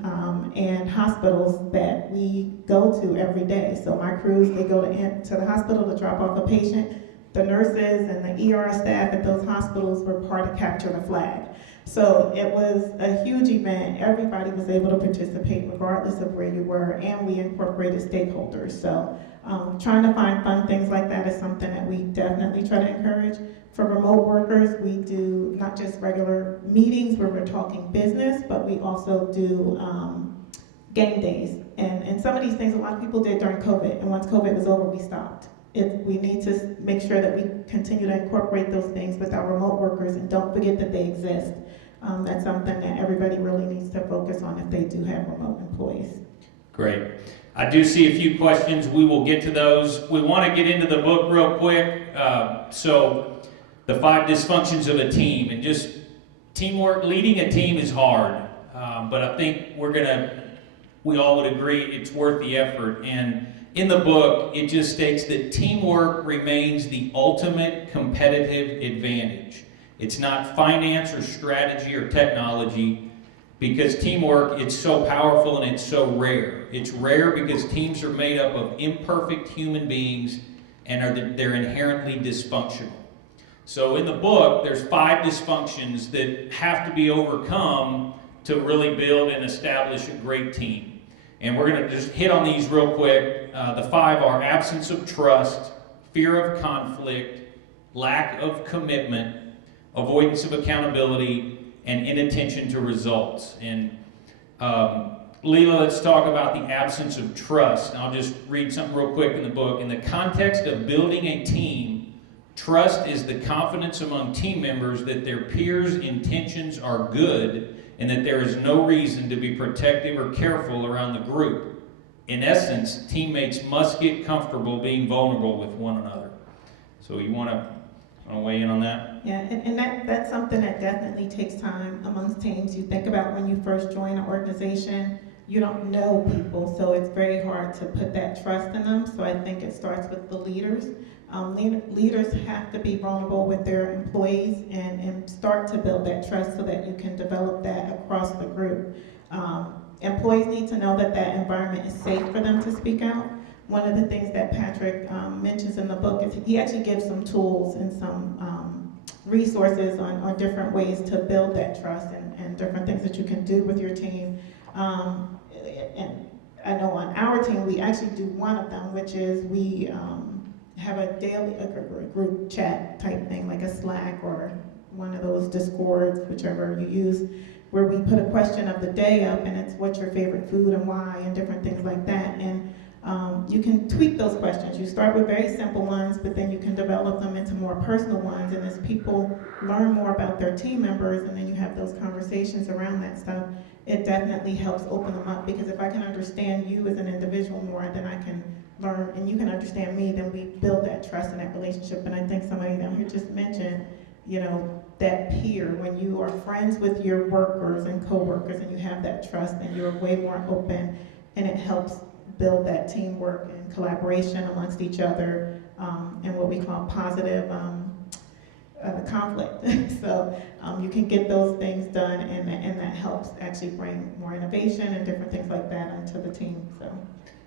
and hospitals that we go to every day. So my crews, they go to the hospital to drop off a patient. The nurses and the ER staff at those hospitals were part of Capture the Flag. So it was a huge event. Everybody was able to participate regardless of where you were, and we incorporated stakeholders. So trying to find fun things like that is something that we definitely try to encourage. For remote workers, we do not just regular meetings where we're talking business, but we also do game days. And some of these things a lot of people did during COVID, and once COVID was over, we stopped. We need to make sure that we continue to incorporate those things with our remote workers, and don't forget that they exist. That's something that everybody really needs to focus on if they do have remote employees. Great. I do see a few questions. We will get to those. We want to get into the book real quick. So the 5 dysfunctions of a team, and just teamwork. Leading a team is hard, but I think we all would agree it's worth the effort. And in the book, it just states that teamwork remains the ultimate competitive advantage. It's not finance or strategy or technology, because teamwork, it's so powerful and it's so rare. It's rare because teams are made up of imperfect human beings, and they're inherently dysfunctional. So in the book, there's 5 dysfunctions that have to be overcome to really build and establish a great team. And we're going to just hit on these real quick. The 5 are absence of trust, fear of conflict, lack of commitment, avoidance of accountability, and inattention to results. And Leela, let's talk about the absence of trust. And I'll just read something real quick in the book. In the context of building a team, trust is the confidence among team members that their peers' intentions are good and that there is no reason to be protective or careful around the group. In essence, teammates must get comfortable being vulnerable with one another. So you want to weigh in on that? Yeah, and that's something that definitely takes time amongst teams. You think about when you first join an organization, you don't know people, so it's very hard to put that trust in them. So I think it starts with the leaders. Leaders have to be vulnerable with their employees and start to build that trust so that you can develop that across the group. Employees need to know that that environment is safe for them to speak out. One of the things that Patrick mentions in the book is he actually gives some tools and some resources on different ways to build that trust and different things that you can do with your team. And I know on our team, we actually do one of them, which is we have a daily group chat type thing, like a Slack or one of those Discords, whichever you use, where we put a question of the day up, and it's what's your favorite food and why, and different things like that. And you can tweak those questions. You start with very simple ones, but then you can develop them into more personal ones. And as people learn more about their team members, and then you have those conversations around that stuff, it definitely helps open them up. Because if I can understand you as an individual more, then I can learn, and you can understand me, then we build that trust and that relationship. And I think somebody down here just mentioned, you know, that peer, when you are friends with your workers and coworkers and you have that trust, then you're way more open, and it helps build that teamwork and collaboration amongst each other, and what we call positive conflict. So you can get those things done, and that helps actually bring more innovation and different things like that into the team. So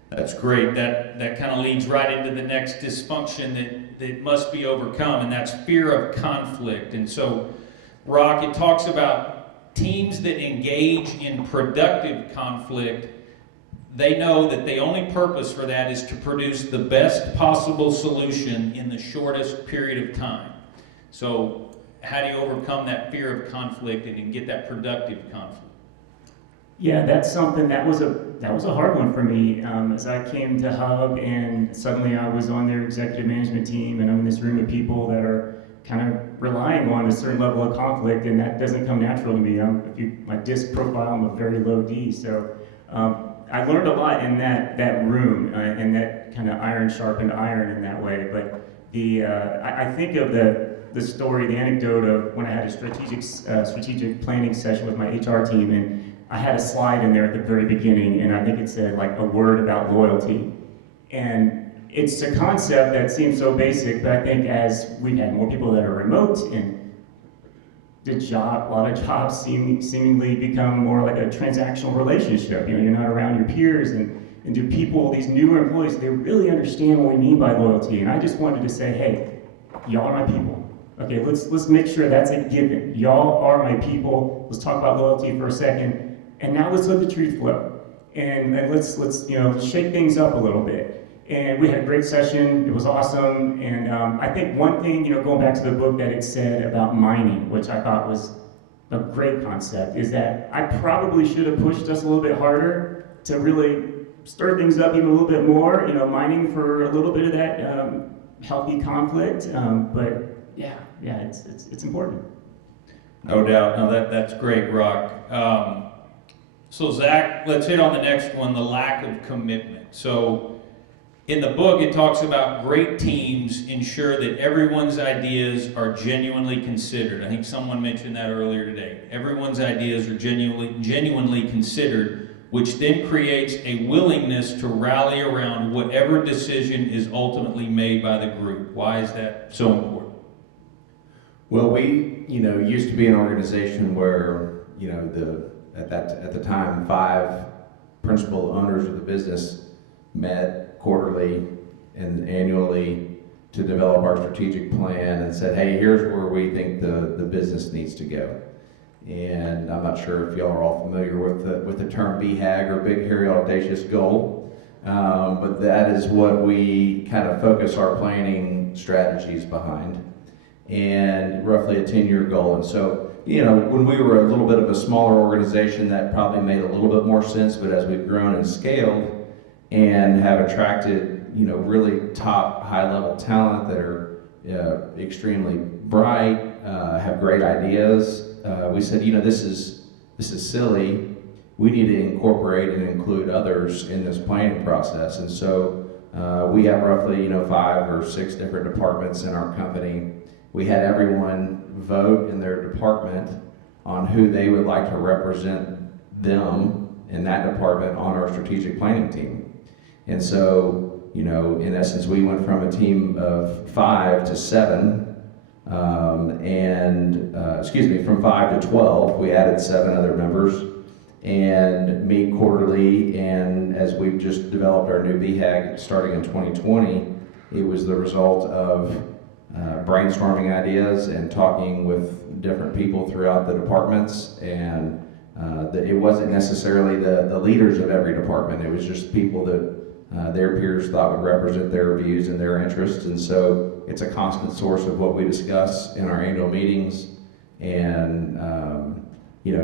That's great. That kind of leads right into the next dysfunction that must be overcome, and that's fear of conflict. And so, Rock, it talks about teams that engage in productive conflict. They know that the only purpose for that is to produce the best possible solution in the shortest period of time. So how do you overcome that fear of conflict and get that productive conflict? Yeah, that's something that was a hard one for me. As I came to Hub, and suddenly I was on their executive management team, and I'm in this room of people that are kind of relying on a certain level of conflict, and that doesn't come natural to me. My DISC profile, I'm a very low D, so I learned a lot in that room, and that kind of iron sharpened iron in that way. But I think of the story, the anecdote of when I had a strategic planning session with my HR team, and I had a slide in there at the very beginning, and I think it said like a word about loyalty. And it's a concept that seems so basic, but I think as we've had more people that are remote, and a lot of jobs seemingly become more like a transactional relationship. You know, you're not around your peers, and do people, these newer employees, they really understand what we mean by loyalty. And I just wanted to say, hey, y'all are my people. Okay, let's make sure that's a given. Y'all are my people. Let's talk about loyalty for a second, and now let's let the truth flow, and let's shake things up a little bit. And we had a great session. It was awesome. And I think one thing, going back to the book that it said about mining, which I thought was a great concept, is that I probably should have pushed us a little bit harder to really stir things up even a little bit more. Mining for a little bit of that healthy conflict. But yeah, it's important. No doubt. No, that's great, Rock. So Zach, let's hit on the next one, the lack of commitment. So in the book, it talks about great teams ensure that everyone's ideas are genuinely considered. I think someone mentioned that earlier today. Everyone's ideas are genuinely considered, which then creates a willingness to rally around whatever decision is ultimately made by the group. Why is that so important? Well, we, used to be an organization where, at the time, 5 principal owners of the business met quarterly and annually to develop our strategic plan and said, hey, here's where we think the business needs to go. And I'm not sure if y'all are all familiar with the term BHAG, or Big Hairy Audacious Goal, but that is what we kind of focus our planning strategies behind, and roughly a 10-year goal. And so, when we were a little bit of a smaller organization, that probably made a little bit more sense, but as we've grown and scaled and have attracted, really top high-level talent that are extremely bright, have great ideas, we said, this is silly. We need to incorporate and include others in this planning process. And so we have roughly, 5 or 6 different departments in our company. We had everyone vote in their department on who they would like to represent them in that department on our strategic planning team. And so, in essence, we went from a team of 5 to 7, from 5 to 12. We added 7 other members and meet quarterly. And as we've just developed our new BHAG starting in 2020, it was the result of brainstorming ideas and talking with different people throughout the departments. And it wasn't necessarily the leaders of every department. It was just people that their peers thought would represent their views and their interests. And so it's a constant source of what we discuss in our annual meetings. and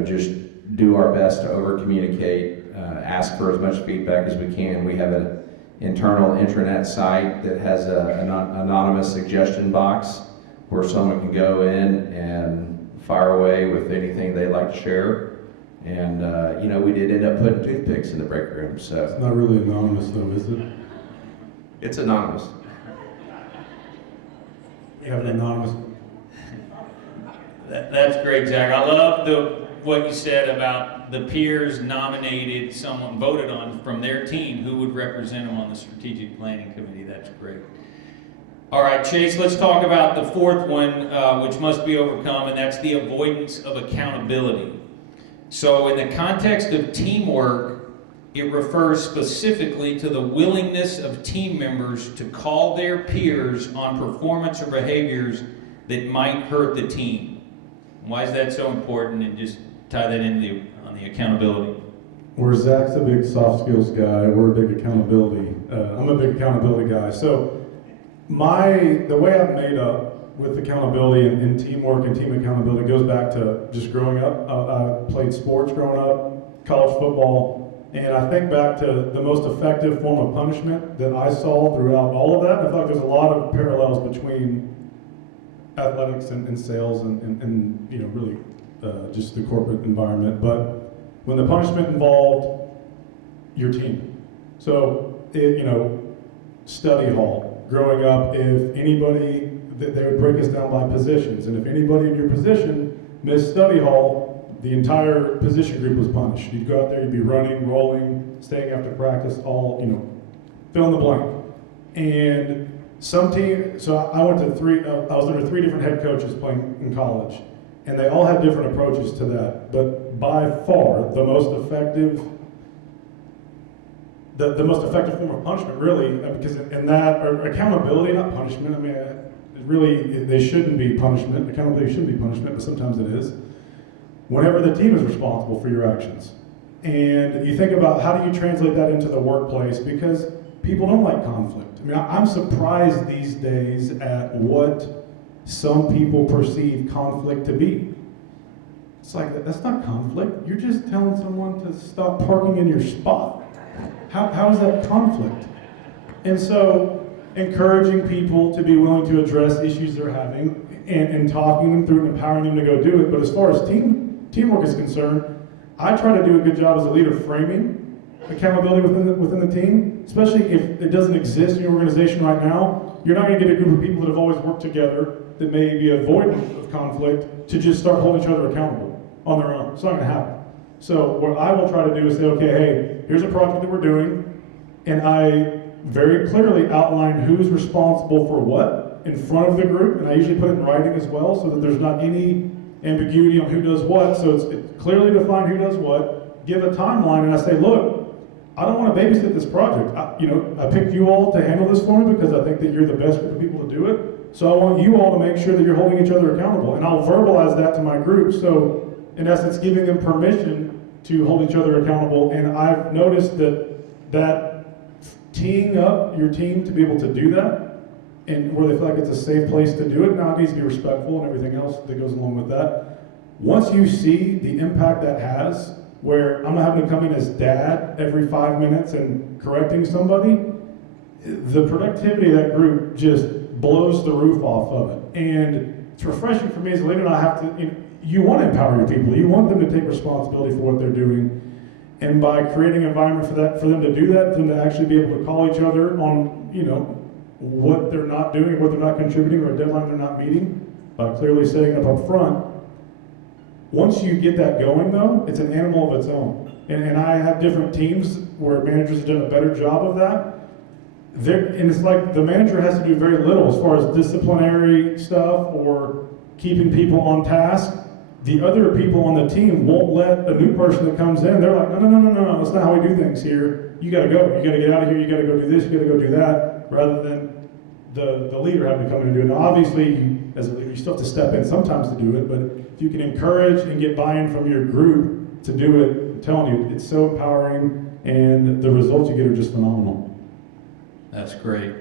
just do our best to over communicate, ask for as much feedback as we can. We have an internal intranet site that has an anonymous suggestion box where someone can go in and fire away with anything they'd like to share. And we did end up putting toothpicks in the break room, so. It's not really anonymous though, is it? It's anonymous. You have an anonymous. That's great, Zach. I love what you said about the peers nominated someone, voted on from their team who would represent them on the strategic planning committee. That's great. All right, Chase, let's talk about the fourth one, which must be overcome, and that's the avoidance of accountability. So in the context of teamwork, it refers specifically to the willingness of team members to call their peers on performance or behaviors that might hurt the team. Why is that so important? And just tie that into on the accountability. Where Zach's a big soft skills guy, we're a big accountability. I'm a big accountability guy. So the way I've made up with accountability and teamwork and team accountability goes back to just growing up. I played sports growing up, college football, and I think back to the most effective form of punishment that I saw throughout all of that. I feel like there's a lot of parallels between athletics and sales and really just the corporate environment. But when the punishment involved your team, so study hall. Growing up, if anybody, they would break us down by positions, and if anybody in your position missed study hall, the entire position group was punished. You'd go out there, you'd be running, rolling, staying after practice, all, fill in the blank. And some team, so I went to I was under 3 different head coaches playing in college, and they all had different approaches to that. But by far, the most effective form of punishment, really, because in that, or accountability, not punishment, really, they shouldn't be punishment. Accountability shouldn't be punishment, but sometimes it is. Whenever the team is responsible for your actions. And you think about how do you translate that into the workplace, because people don't like conflict. I'm surprised these days at what some people perceive conflict to be. It's like, that's not conflict. You're just telling someone to stop parking in your spot. How is that conflict? And so, encouraging people to be willing to address issues they're having and talking them through and empowering them to go do it. But as far as teamwork is concerned, I try to do a good job as a leader framing accountability within the team, especially if it doesn't exist in your organization right now. You're not going to get a group of people that have always worked together that may be avoidant of conflict to just start holding each other accountable on their own. It's not going to happen. So what I will try to do is say, okay, hey, here's a project that we're doing, and I very clearly outline who's responsible for what in front of the group, and I usually put it in writing as well so that there's not any ambiguity on who does what. So it's clearly defined who does what, give a timeline, and I say, look, I don't want to babysit this project. I picked you all to handle this for me because I think that you're the best group of people to do it. So I want you all to make sure that you're holding each other accountable, and I'll verbalize that to my group. So in essence, giving them permission to hold each other accountable. And I've noticed that teeing up your team to be able to do that, and where they feel like it's a safe place to do it. Now it needs to be respectful and everything else that goes along with that. Once you see the impact that has, where I'm not having to come in as dad every 5 minutes and correcting somebody, the productivity of that group just blows the roof off of it. And it's refreshing for me as a leader, and I have to, you want to empower your people. You want them to take responsibility for what they're doing. And by creating an environment for them to do that, for them to actually be able to call each other on, what they're not doing, what they're not contributing, or a deadline they're not meeting, by clearly setting it up front. Once you get that going, though, it's an animal of its own. And I have different teams where managers have done a better job of that. And it's like the manager has to do very little as far as disciplinary stuff or keeping people on task. The other people on the team won't let a new person that comes in, they're like, no, that's not how we do things here. You gotta go, you gotta get out of here, you gotta go do this, you gotta go do that, rather than the leader having to come in and do it. Now obviously, as a leader, you still have to step in sometimes to do it, but if you can encourage and get buy-in from your group to do it, I'm telling you, it's so empowering, and the results you get are just phenomenal. That's great.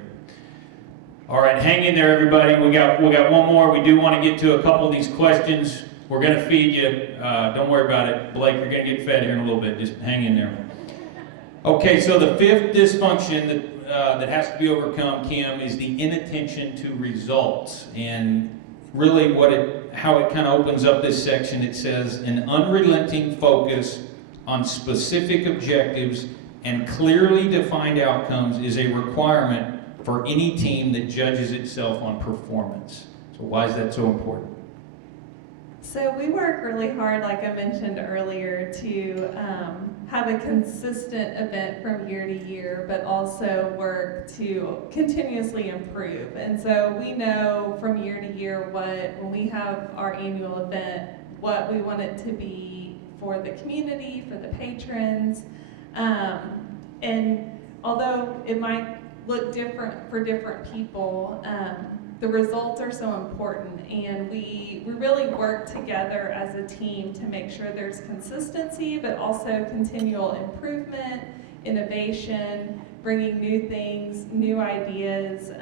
All right, hang in there, everybody. We got one more. We do want to get to a couple of these questions. We're going to feed you. Don't worry about it. Blake, you're going to get fed here in a little bit. Just hang in there. Okay, so the fifth dysfunction that has to be overcome, Kim, is the inattention to results. And really how it kind of opens up this section, it says, an unrelenting focus on specific objectives and clearly defined outcomes is a requirement for any team that judges itself on performance. So why is that so important? So we work really hard, like I mentioned earlier, to have a consistent event from year to year, but also work to continuously improve. And so we know from year to year when we have our annual event, what we want it to be for the community, for the patrons. And although it might look different for different people, the results are so important, and we really work together as a team to make sure there's consistency, but also continual improvement, innovation, bringing new things, new ideas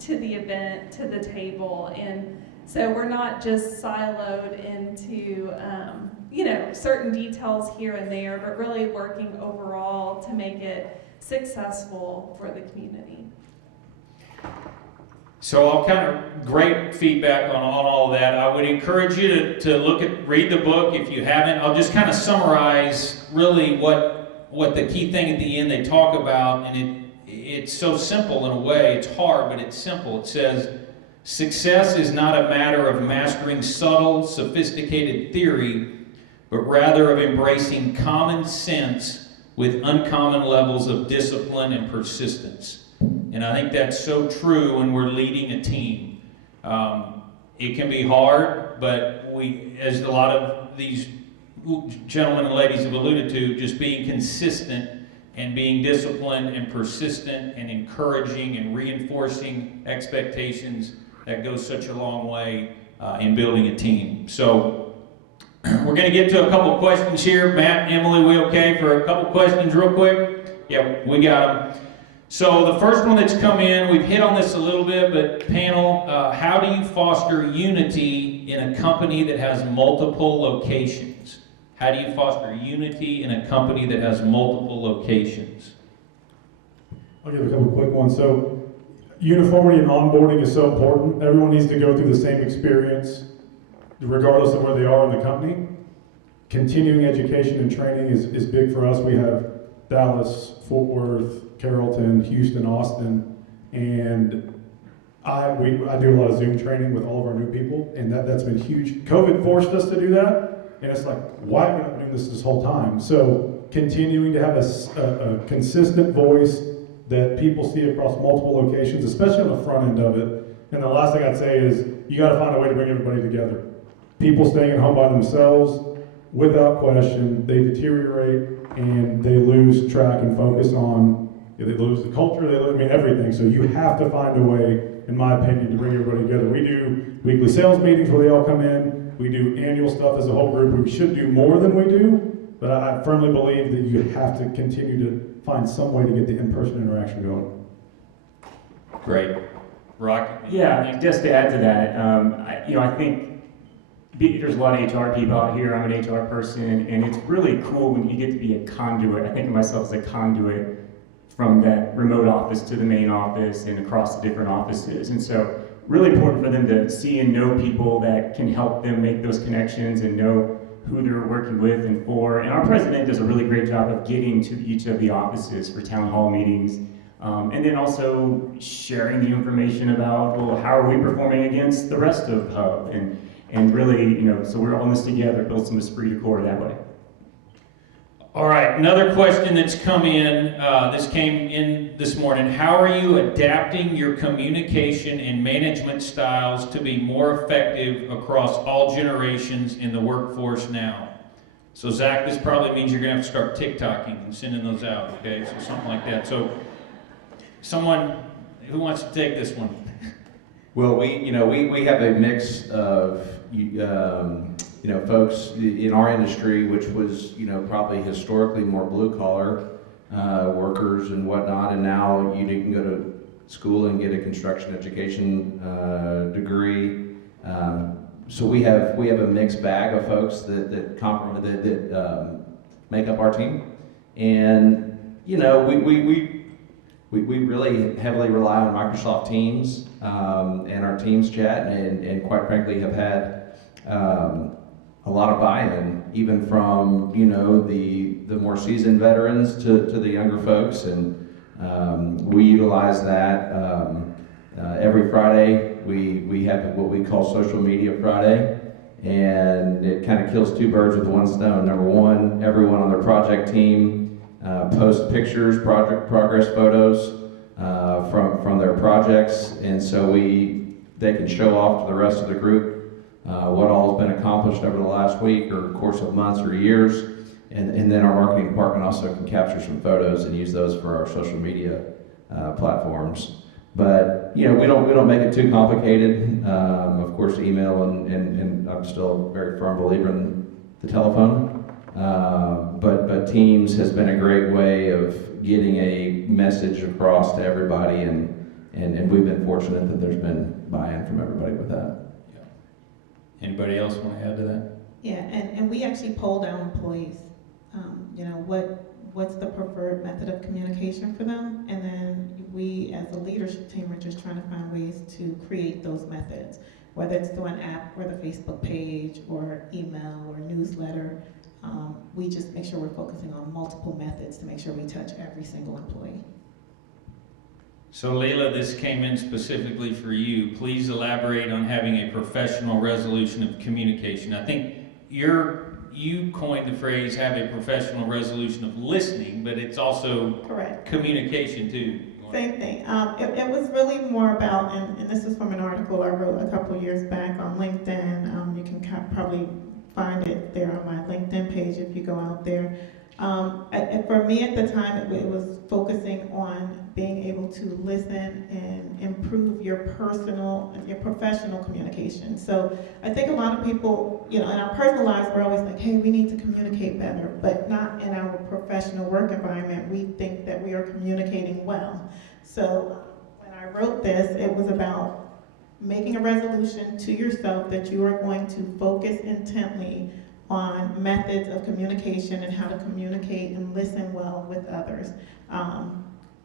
to the event, to the table. And so we're not just siloed into certain details here and there, but really working overall to make it successful for the community. So all kind of great feedback on all of that. I would encourage you to read the book if you haven't. I'll just kind of summarize really what the key thing at the end they talk about, and it's so simple in a way. It's hard, but it's simple. It says, success is not a matter of mastering subtle, sophisticated theory, but rather of embracing common sense with uncommon levels of discipline and persistence. And I think that's so true when we're leading a team. It can be hard, but as a lot of these gentlemen and ladies have alluded to, just being consistent and being disciplined and persistent and encouraging and reinforcing expectations, that goes such a long way in building a team. So we're going to get to a couple questions here. Matt, Emily, we okay for a couple questions real quick? Yeah, we got them. So the first one that's come in, we've hit on this a little bit, but panel, how do you foster unity in a company that has multiple locations? How do you foster unity in a company that has multiple locations? I'll give a couple quick ones. So uniformity in onboarding is so important. Everyone needs to go through the same experience, regardless of where they are in the company. Continuing education and training is big for us. We have Dallas, Fort Worth, Carrollton, Houston, Austin, and I do a lot of Zoom training with all of our new people, and that's been huge. COVID forced us to do that, and it's like, why have we not been doing this whole time? So continuing to have a consistent voice that people see across multiple locations, especially on the front end of it. And the last thing I'd say is, you got to find a way to bring everybody together. People staying at home by themselves, without question, they deteriorate and they lose track and focus on, they lose the culture, everything. So you have to find a way, in my opinion, to bring everybody together. We do weekly sales meetings where they all come in. We do annual stuff as a whole group. We should do more than we do, but I firmly believe that you have to continue to find some way to get the in-person interaction going. Great. Rock? Yeah, just to add to that, I think there's a lot of HR people out here. I'm an HR person, and it's really cool when you get to be a conduit. I think of myself as a conduit from that remote office to the main office and across the different offices. And so really important for them to see and know people that can help them make those connections and know who they're working with and for. And our president does a really great job of getting to each of the offices for town hall meetings. And then also sharing the information about, well, how are we performing against the rest of Hub? And really, so we're all in this together, build some esprit de corps that way. All right, another question that's come in, this came in this morning. How are you adapting your communication and management styles to be more effective across all generations in the workforce now? So Zach, this probably means you're gonna have to start TikToking and sending those out, okay? So something like that. So someone who wants to take this one? Well, we have a mix of folks in our industry, which was probably historically more blue collar workers and whatnot, and now you can go to school and get a construction education degree. So we have a mixed bag of folks that make up our team, and you know we really heavily rely on Microsoft Teams and our Teams chat, and quite frankly have had a lot of buy-in, even from the more seasoned veterans to the younger folks, and we utilize that every Friday. We have what we call Social Media Friday, and it kind of kills two birds with one stone. Number one, everyone on their project team post pictures, project progress photos from their projects, and so they can show off to the rest of the group what all has been accomplished over the last week or course of months or years. And then our marketing department also can capture some photos and use those for our social media platforms. But we don't make it too complicated. Of course, email and I'm still a very firm believer in the telephone. But Teams has been a great way of getting a message across to everybody, and we've been fortunate that there's been buy-in from everybody with that. Anybody else want to add to that? Yeah, and we actually polled our employees, what's the preferred method of communication for them, and then we as a leadership team are just trying to find ways to create those methods, whether it's through an app or the Facebook page or email or newsletter. We just make sure we're focusing on multiple methods to make sure we touch every single employee. So Leila, this came in specifically for you. Please elaborate on having a professional resolution of communication. I think you coined the phrase have a professional resolution of listening, but it's also Correct. communication too. Same thing. It was really more about, and this is from an article I wrote a couple years back on LinkedIn. You can probably find it there on my LinkedIn page if you go out there. For me at the time, it was focusing on being able to listen and improve your professional communication. So I think a lot of people, in our personal lives, we're always like, hey, we need to communicate better, but not in our professional work environment. We think that we are communicating well. So when I wrote this, it was about making a resolution to yourself that you are going to focus intently on methods of communication and how to communicate and listen well with others.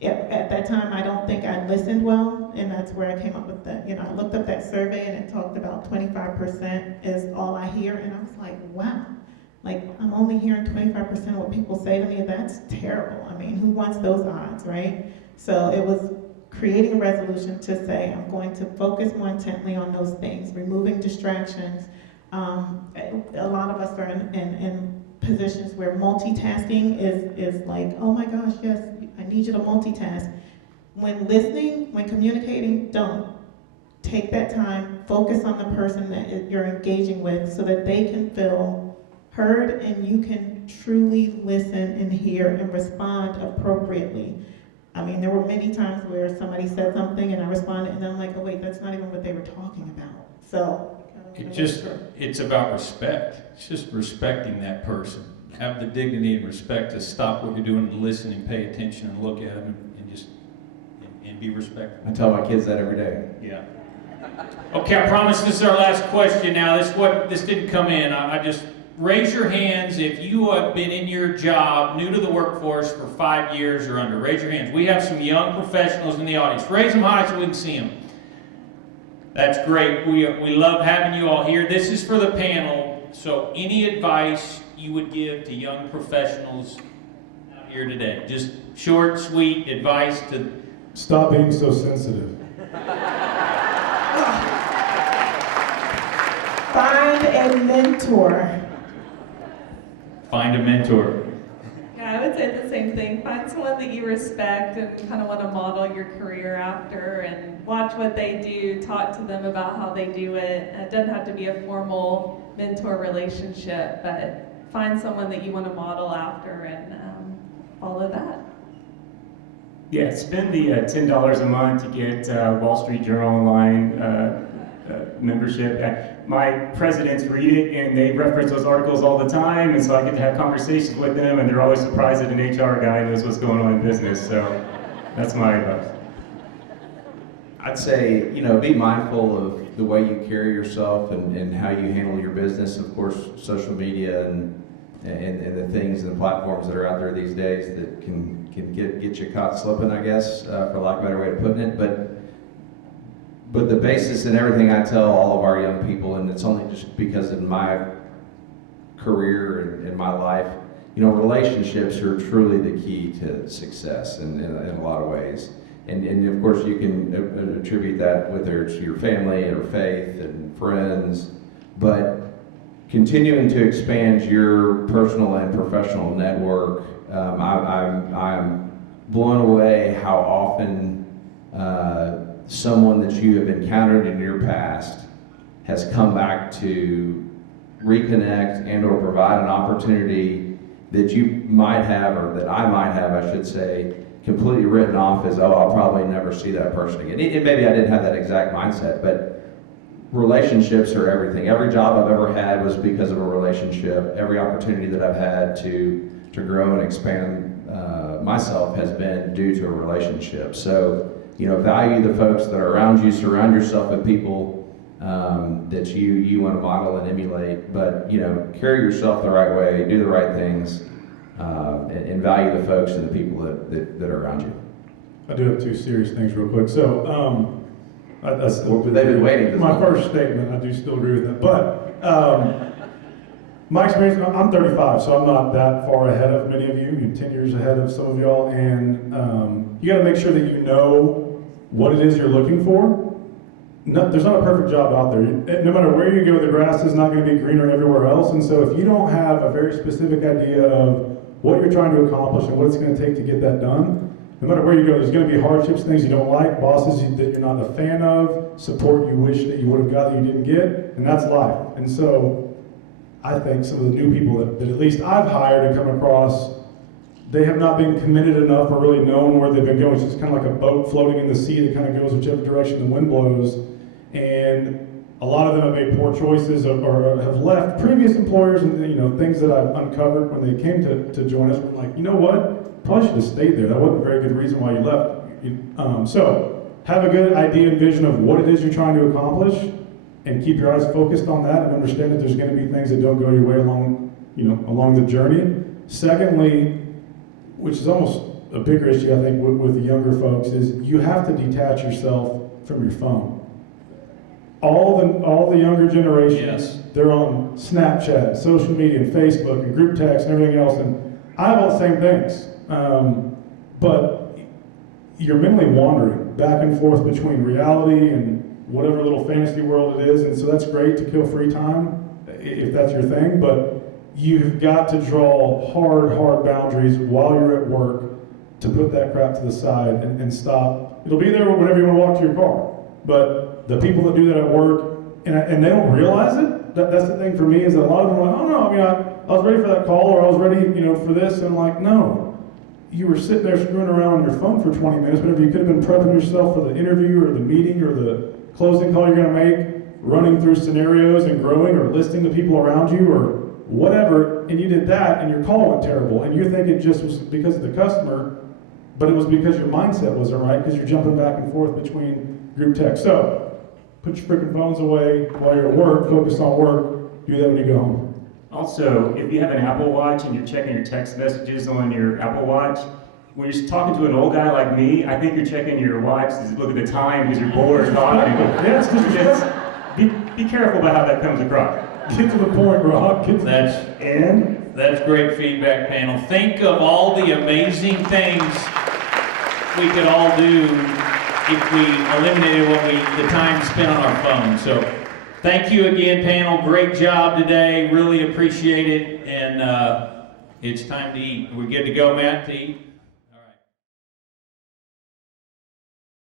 At that time, I don't think I listened well, and that's where I came up with that. I looked up that survey, and it talked about 25% is all I hear, and I was like, wow, I'm only hearing 25% of what people say to me. That's terrible. I mean, who wants those odds, right? So it was creating a resolution to say, I'm going to focus more intently on those things, removing distractions. A lot of us are in positions where multitasking is like, oh my gosh, yes, I need you to multitask. When listening, when communicating, don't. Take that time, focus on the person that you're engaging with so that they can feel heard and you can truly listen and hear and respond appropriately. I mean, there were many times where somebody said something and I responded and I'm like, oh wait, that's not even what they were talking about. So it's about respect. It's just respecting that person. Have the dignity and respect to stop what you're doing and listen and pay attention and look at them and be respectful. I tell my kids that every day. Yeah. Okay, I promise this is our last question now. This didn't come in. I just raise your hands if you have been in your job, new to the workforce for 5 years or under. Raise your hands. We have some young professionals in the audience. Raise them high so we can see them. That's great. We love having you all here. This is for the panel. So any advice you would give to young professionals out here today? Just short, sweet advice to... Stop being so sensitive. find a mentor. Find a mentor. Yeah, I would say the same thing. Find someone that you respect and kind of want to model your career after, and watch what they do, talk to them about how they do it. It doesn't have to be a formal mentor relationship, but find someone that you want to model after and follow that. Yeah, spend the $10 a month to get Wall Street Journal Online membership. My presidents read it and they reference those articles all the time, and so I get to have conversations with them, and they're always surprised that an HR guy knows what's going on in business. So that's my advice. I'd say, be mindful of the way you carry yourself and how you handle your business. Of course, social media and the things and the platforms that are out there these days that can get you caught slipping, I guess, for lack of a better way of putting it. But the basis in everything I tell all of our young people, and it's only just because of my career and my life, relationships are truly the key to success in a lot of ways. And of course, you can attribute that whether it's your family or faith and friends, but continuing to expand your personal and professional network. I'm blown away how often someone that you have encountered in your past has come back to reconnect and or provide an opportunity that you might have, or that I might have, I should say, completely written off as, oh, I'll probably never see that person again. And maybe I didn't have that exact mindset, but relationships are everything. Every job I've ever had was because of a relationship. Every opportunity that I've had to grow and expand myself has been due to a relationship. So, value the folks that are around you, surround yourself with people that you want to model and emulate, but, carry yourself the right way, do the right things, and value the folks and the people that are around you. I do have two serious things real quick. So, They've been waiting. My first statement, I do still agree with that. But my experience, I'm 35, so I'm not that far ahead of many of you. You're 10 years ahead of some of y'all. And you got to make sure that you know what it is you're looking for. No, there's not a perfect job out there. No matter where you go, the grass is not going to be greener everywhere else. And so if you don't have a very specific idea of what you're trying to accomplish and what it's going to take to get that done, no matter where you go, there's going to be hardships, things you don't like, bosses that you're not a fan of, support you wish that you would have got that you didn't get, and that's life. And so I think some of the new people that at least I've hired and come across, they have not been committed enough or really known where they've been going. It's just kind of like a boat floating in the sea that kind of goes whichever direction the wind blows. And a lot of them have made poor choices or have left previous employers and things that I've uncovered when they came to join us. I'm like, you know what? Probably should have stayed there. That wasn't a very good reason why you left. So have a good idea and vision of what it is you're trying to accomplish, and keep your eyes focused on that, and understand that there's going to be things that don't go your way along the journey. Secondly, which is almost a bigger issue I think with the younger folks, is you have to detach yourself from your phone. All the younger generation, Yes. They're on Snapchat, social media, and Facebook, and group text, and everything else, and I have all the same things. But you're mentally wandering back and forth between reality and whatever little fantasy world it is, and so that's great to kill free time, if that's your thing, but you've got to draw hard boundaries while you're at work to put that crap to the side and stop. It'll be there whenever you want to walk to your car, but the people that do that at work, and they don't realize it, that's the thing for me, is that a lot of them are like, oh no, I was ready for that call, or I was ready, for this, and I'm like, no. You were sitting there screwing around on your phone for 20 minutes, whenever you could have been prepping yourself for the interview or the meeting or the closing call you're going to make, running through scenarios and growing, or listening to people around you or whatever, and you did that and your call went terrible, and you think it just was because of the customer, but it was because your mindset wasn't right, because you're jumping back and forth between group text. So put your freaking phones away while you're at work, focus on work, do that when you go home. Also, if you have an Apple Watch and you're checking your text messages on your Apple Watch, when you're talking to an old guy like me, I think you're checking your watch to look at the time because you're bored talking. Be careful about how that comes across. Get to the point, Rob. That's great feedback, panel. Think of all the amazing things we could all do if we eliminated the time spent on our phones. So thank you again, panel. Great job today. Really appreciate it. And it's time to eat. We're good to go, Matt, to eat?